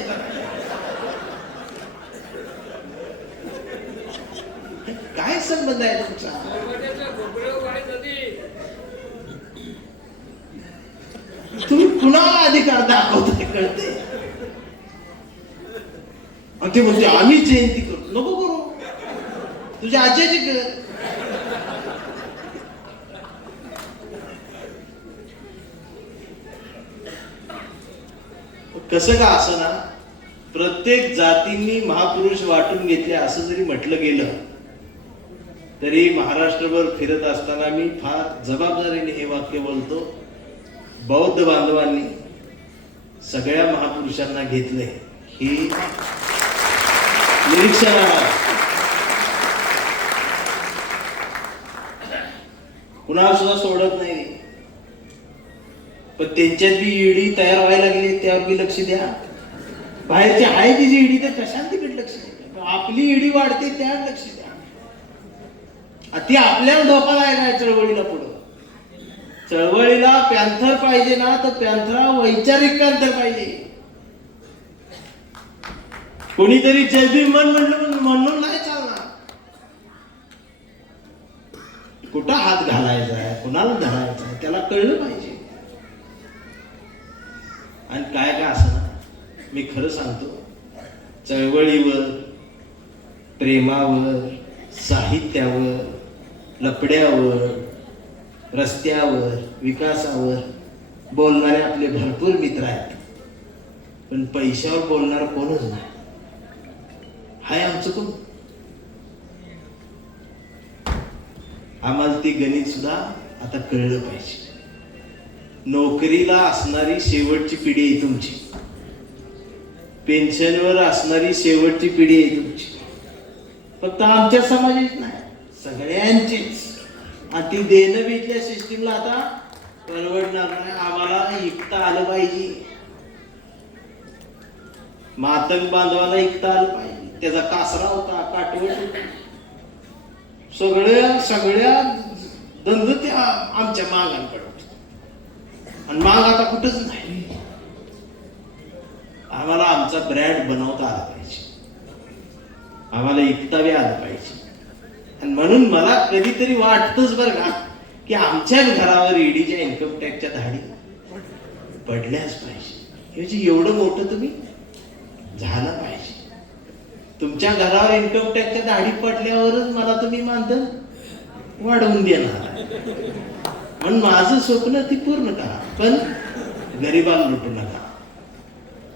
काय संबंध आहे तुमचा? तुम्ही कुणाला अधिकार दाखवताय कळते? आणि ते म्हणते आम्ही जयंती करतो. नको करू, तुझ्या आज्याची कर. कसं का असं ना, प्रत्येक जातींनी महापुरुष वाटून घेतले असं जरी म्हटलं गेलं तरी महाराष्ट्रभर फिरत असताना मी फार जबाबदारीने हे वाक्य बोलतो. बौद्ध बांधवांनी सगळ्या महापुरुषांना घेतले ही निरीक्षण आहे. कुणाला सुद्धा सोडत नाही. पण त्यांच्यात बी ईडी तयार व्हायला लागली, त्यावर बी लक्ष द्या. बाहेरची आहे तिची ईडी तर कशाला तिकडे लक्ष द्या. आपली ईडी वाढते त्यावर लक्ष द्या. ती आपल्याला धोकादायक आहे. चळवळीला पुढं, चळवळीला पॅन्थर पाहिजे ना, तर पॅन्थरा वैचारिक पॅन्थर पाहिजे. कोणीतरी जय मन म्हणलं म्हणून नाही चालणार. कुठं हात घालायचा आहे, कुणाला धरायचा आहे, त्याला कळलं पाहिजे. आणि काय काय असं ना, मी खरं सांगतो, चळवळीवर, प्रेमावर, साहित्यावर, लपड्यावर, रस्त्यावर, विकासावर बोलणारे आपले भरपूर मित्र आहेत. पण पैशावर बोलणार कोणच नाही. हाय आमचं कोण? आम्हाला ती गणित सुद्धा आता कळलं पाहिजे. नोकरीला असणारी शेवटची पिढी आहे तुमची. पेन्शनवर असणारी शेवटची पिढी आहे तुमची. फक्त आमच्या समाजाची नाही, सगळ्यांचीच. आणि ती देणं बी इथल्या सिस्टीमला आता परवडणार नाही. आम्हाला ऐकता आलं पाहिजे. मातंग बांधवाला ऐकता आलं पाहिजे. त्याचा कासरा होता, काटवट होता, सगळ्या धंद त्या आमच्या मागांकडे होत. आणि माग आता कुठंच नाही. आम्हाला आमचा ब्रँड बनवता आला पाहिजे. आम्हाला ऐकता बी आलं पाहिजे. आणि म्हणून मला कधीतरी वाटतच बरं का, की आमच्याच घरावर ईडीच्या इन्कम टॅक्सच्या धाडी पडल्याच पाहिजे. एवढं मोठं तुम्ही झालं पाहिजे. तुमच्या घरावर इन्कम टॅक्सच्या धाडी पडल्यावरच मला तुम्ही मानधन वाढवून देणार. म्हणून माझं स्वप्न ती पूर्ण करा. पण गरिबाला लुटू नका,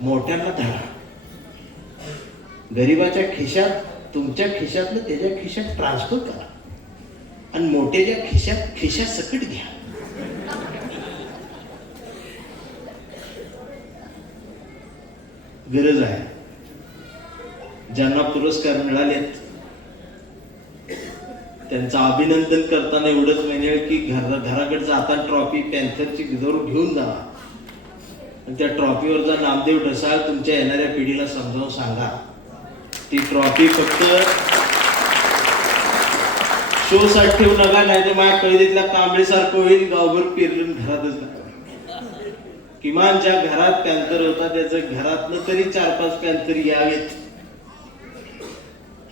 मोठ्यांना धरा. गरिबाच्या खिशात, तुमच्या खिशातलं त्याच्या खिशात ट्रान्सफर करा. आणि मोठ्याच्या खिशात सकट घ्या. गरज आहे. ज्यांना पुरस्कार मिळालेत त्यांचं अभिनंदन करताना एवढंच म्हणेल की घराकडे जाताना ट्रॉफी पॅन्थरची जरूर घेऊन जा. आणि त्या ट्रॉफीवरचा नामदेव ढसाळ तुमच्या येणाऱ्या पिढीला समजावून सांगा. ती ट्रॉफी फक्त शो साठी ठेवू नका, नाही तर माझ्या कळीतल्या कांबळेसारखं होईल, गावभर पेरलं घरातच नाही. किमान ज्या घरात पॅन्थर होता त्याचं घरातनं तरी 4-5 पॅन्थर यावेत,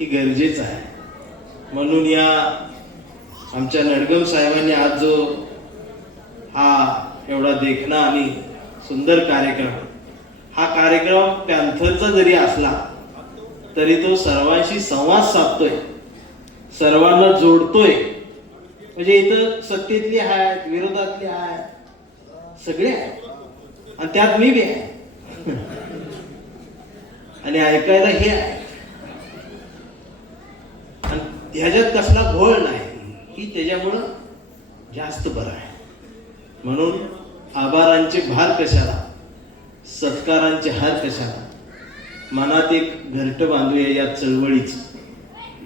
ही गरजेचं आहे. म्हणून या आमच्या नडगम साहेबांनी आज जो हा एवढा देखणा आणि सुंदर कार्यक्रम, हा कार्यक्रम पॅन्थरचा जरी असला तरी तो सर्वांशी संवाद साधतोय, सर्वांना जोडतोय. म्हणजे इथं सत्तेतली आहेत, विरोधातली आहेत, सगळे आहेत आणि त्यात मी बी आहे आणि ऐकायला हे आहे आणि ह्याच्यात कसला घोळ नाही, ही त्याच्यामुळं जास्त बरं आहे. म्हणून आभारांचे भार कशाला, सत्कारांचे हार कशाला, मनात एक घरटं बांधूया या चळवळीच,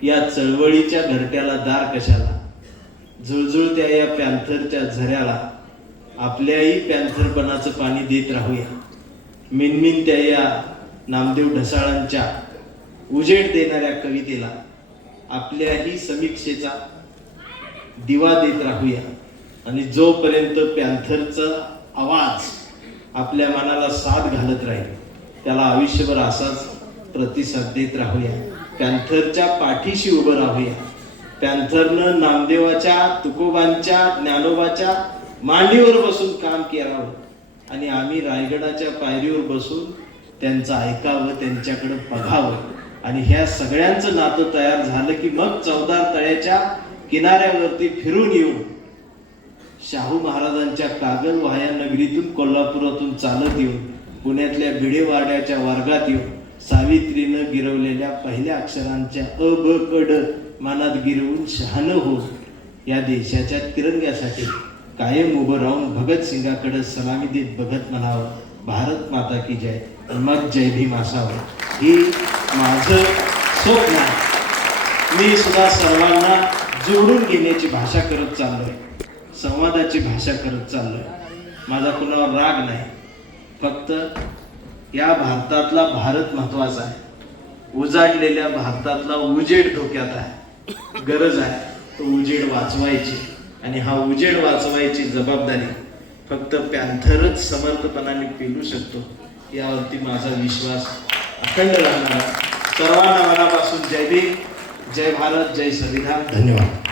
या चळवळीच्या घरट्याला दार कशाला, जुळजुळत्या या पॅन्थरच्या झऱ्याला आपल्याही पॅन्थरपणाचं पाणी देत राहूया. मिनमिनत्या या नामदेव ढसाळांच्या उजेड देणाऱ्या कवितेला आपल्याही समीक्षेचा दिवा देत राहूया. आणि जोपर्यंत पॅन्थरचा आवाज आपल्या मनाला साथ घालत राहील त्याला आयुष्यभर असाच प्रतिसाद देत राहूया. पॅन्थरच्या पाठीशी उभं राहूया. पॅन्थरनं नामदेवाच्या, तुकोबांच्या, ज्ञानोबाच्या मांडीवर बसून काम करावं आणि आम्ही रायगडाच्या पायरीवर बसून त्यांचं ऐकावं, त्यांच्याकडे बघावं. आणि ह्या सगळ्यांचं नातं तयार झालं की मग चौदार तळ्याच्या किनाऱ्यावरती फिरून येऊन शाहू महाराजांच्या कागल वाह्या नगरीतून, कोल्हापुरातून चालत येऊन पुण्यातल्या भिडेवाड्याच्या वर्गात येऊन सावित्रीनं गिरवलेल्या पहिल्या अक्षरांच्या अ ब क ड मनात गिरवून शहाणं होऊन या देशाच्या तिरंग्यासाठी कायम उभं राहून भगतसिंगाकडे सलामी देत बघत म्हणावं, भारत माता की जय, मग जय भीम असावं. ही माझं स्वप्न आहे. मी सुद्धा सर्वांना जोडून घेण्याची भाषा करत चाललोय, संवादाची भाषा करत चाललोय. माझा कुणावर राग नाही, फक्त या भारतातला भारत महत्वाचा आहे. उजाडलेल्या भारतातला उजेड धोक्यात आहे. गरज आहे तो उजेड वाचवायची आणि हा उजेड वाचवायची जबाबदारी फक्त पॅन्थरच समर्थपणाने पेलू शकतो यावरती माझा विश्वास अखंड राहणार. सर्वांना मनापासून जय भीम, जय भारत, जय संविधान. धन्यवाद.